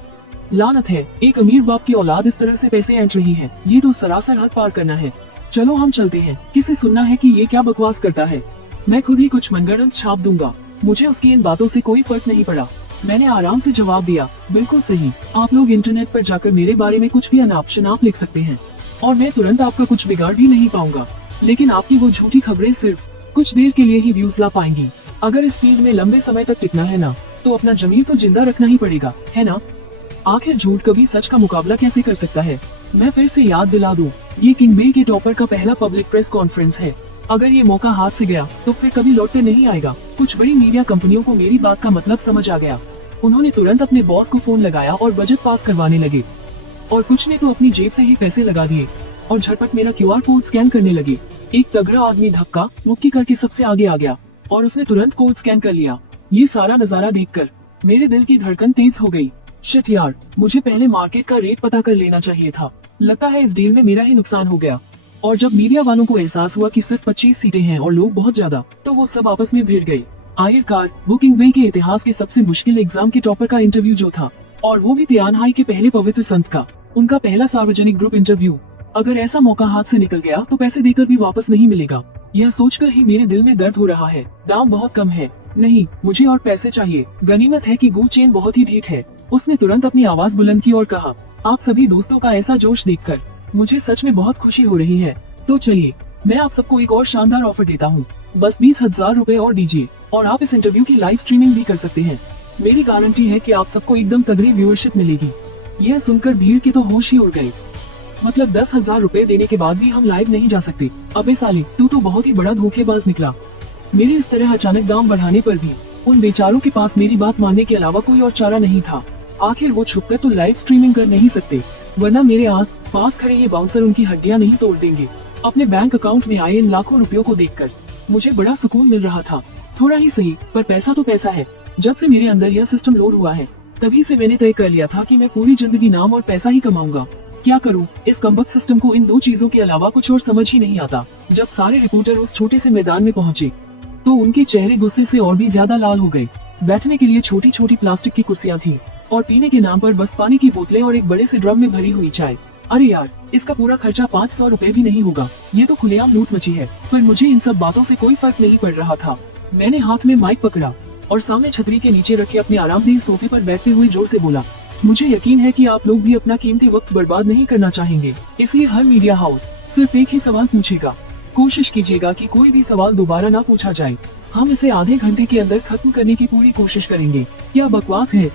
लानत है, एक अमीर बाप की औलाद इस तरह से पैसे ऐंठ रही है। ये तो सरासर हद पार करना है। चलो हम चलते हैं, किसे सुनना है कि ये क्या बकवास करता है। मैं खुद ही कुछ मनगढ़ंत छाप दूंगा। मुझे उसकी इन बातों से कोई फर्क नहीं पड़ा। मैंने आराम से जवाब दिया, बिल्कुल सही। आप लोग इंटरनेट पर जाकर मेरे बारे में कुछ भी अनाप शनाप लिख सकते हैं और मैं तुरंत आपका कुछ बिगाड़ भी नहीं पाऊंगा, लेकिन आपकी वो झूठी खबरें सिर्फ कुछ देर के लिए ही व्यूज ला पाएंगी। अगर इस फील्ड में लंबे समय तक टिकना है ना, तो अपना जमीर तो जिंदा रखना ही पड़ेगा, है ना? आखिर झूठ कभी सच का मुकाबला कैसे कर सकता है? मैं फिर से याद दिला दूं, ये किंग बी के टॉपर का पहला पब्लिक प्रेस कॉन्फ्रेंस है। अगर ये मौका हाथ से गया तो फिर कभी लौटकर नहीं आएगा। कुछ बड़ी मीडिया कंपनियों को मेरी बात का मतलब समझ आ गया। उन्होंने तुरंत अपने बॉस को फोन लगाया और बजट पास करवाने लगे, और कुछ ने तो अपनी जेब से ही पैसे लगा दिए और झटपट मेरा QR कोड स्कैन करने लगे। एक तगड़ा आदमी धक्का मुक्की करके सबसे आगे आ गया और उसने तुरंत कोड स्कैन कर लिया। ये सारा नजारा देखकर मेरे दिल की धड़कन तेज हो गई। शिट यार, मुझे पहले मार्केट का रेट पता कर लेना चाहिए था। लगता है इस डील में मेरा ही नुकसान हो गया। और जब मीडिया वालों को एहसास हुआ कि सिर्फ 25 सीटें हैं और लोग बहुत ज्यादा, तो वो सब आपस में भिड़ गए। आखिरकार वो किंग बी के इतिहास के सबसे मुश्किल एग्जाम के टॉपर का इंटरव्यू जो था, और वो भी तियानहाई के पहले पवित्र संत का, उनका पहला सार्वजनिक ग्रुप इंटरव्यू। अगर ऐसा मौका हाथ से निकल गया तो पैसे देकर भी वापस नहीं मिलेगा। यह सोचकर ही मेरे दिल में दर्द हो रहा है। दाम बहुत कम है। नहीं, मुझे और पैसे चाहिए। गनीमत है कि गू चेन बहुत ही ढीठ है। उसने तुरंत अपनी आवाज बुलंद की और कहा, आप सभी दोस्तों का ऐसा जोश देखकर मुझे सच में बहुत खुशी हो रही है। तो चलिए, मैं आप सबको एक और शानदार ऑफर देता हूँ। बस 20,000 रूपए और दीजिए और आप इस इंटरव्यू की लाइव स्ट्रीमिंग भी कर सकते हैं। मेरी गारंटी है कि आप सबको एकदम तगड़ी व्यूअरशिप मिलेगी। यह सुनकर भीड़ के तो होश ही उड़ गए। मतलब 10,000 रूपए देने के बाद भी हम लाइव नहीं जा सकते? अबे साले, तू तो बहुत ही बड़ा धोखेबाज निकला। मेरे इस तरह अचानक दाम बढ़ाने पर भी उन बेचारों के पास मेरी बात मानने के अलावा कोई और चारा नहीं था। आखिर वो छुपकर तो लाइव स्ट्रीमिंग कर नहीं सकते, वरना मेरे आस पास खड़े ये बाउंसर उनकी हड्डियां नहीं तोड़ देंगे। अपने बैंक अकाउंट में आए इन लाखों रुपयों को देखकर मुझे बड़ा सुकून मिल रहा था। थोड़ा ही सही, पर पैसा तो पैसा है। जब से मेरे अंदर यह सिस्टम लोड हुआ है, तभी से मैंने तय कर लिया था कि मैं पूरी जिंदगी नाम और पैसा ही कमाऊंगा। क्या करूं, इस कमबख्त सिस्टम को इन दो चीजों के अलावा कुछ और समझ ही नहीं आता। जब सारे रिपोर्टर उस छोटे से मैदान में पहुंचे, तो उनके चेहरे गुस्से से और भी ज्यादा लाल हो गए। बैठने के लिए छोटी छोटी प्लास्टिक की कुर्सियां थी और पीने के नाम पर बस पानी की बोतलें और एक बड़े से ड्रम में भरी हुई चाय। अरे यार, इसका पूरा खर्चा 500 रूपए भी नहीं होगा। ये तो खुलेआम लूट मची है। पर मुझे इन सब बातों से कोई फर्क नहीं पड़ रहा था। मैंने हाथ में माइक पकड़ा और सामने छतरी के नीचे रखे अपने आरामदेह सोफे पर बैठते हुए जोर से बोला, मुझे यकीन है कि आप लोग भी अपना कीमती वक्त बर्बाद नहीं करना चाहेंगे, इसलिए हर मीडिया हाउस सिर्फ एक ही सवाल पूछेगा। कोशिश कीजिएगा कि कोई भी सवाल दोबारा ना पूछा जाए। हम इसे आधे घंटे के अंदर खत्म करने की पूरी कोशिश करेंगे। क्या बकवास है?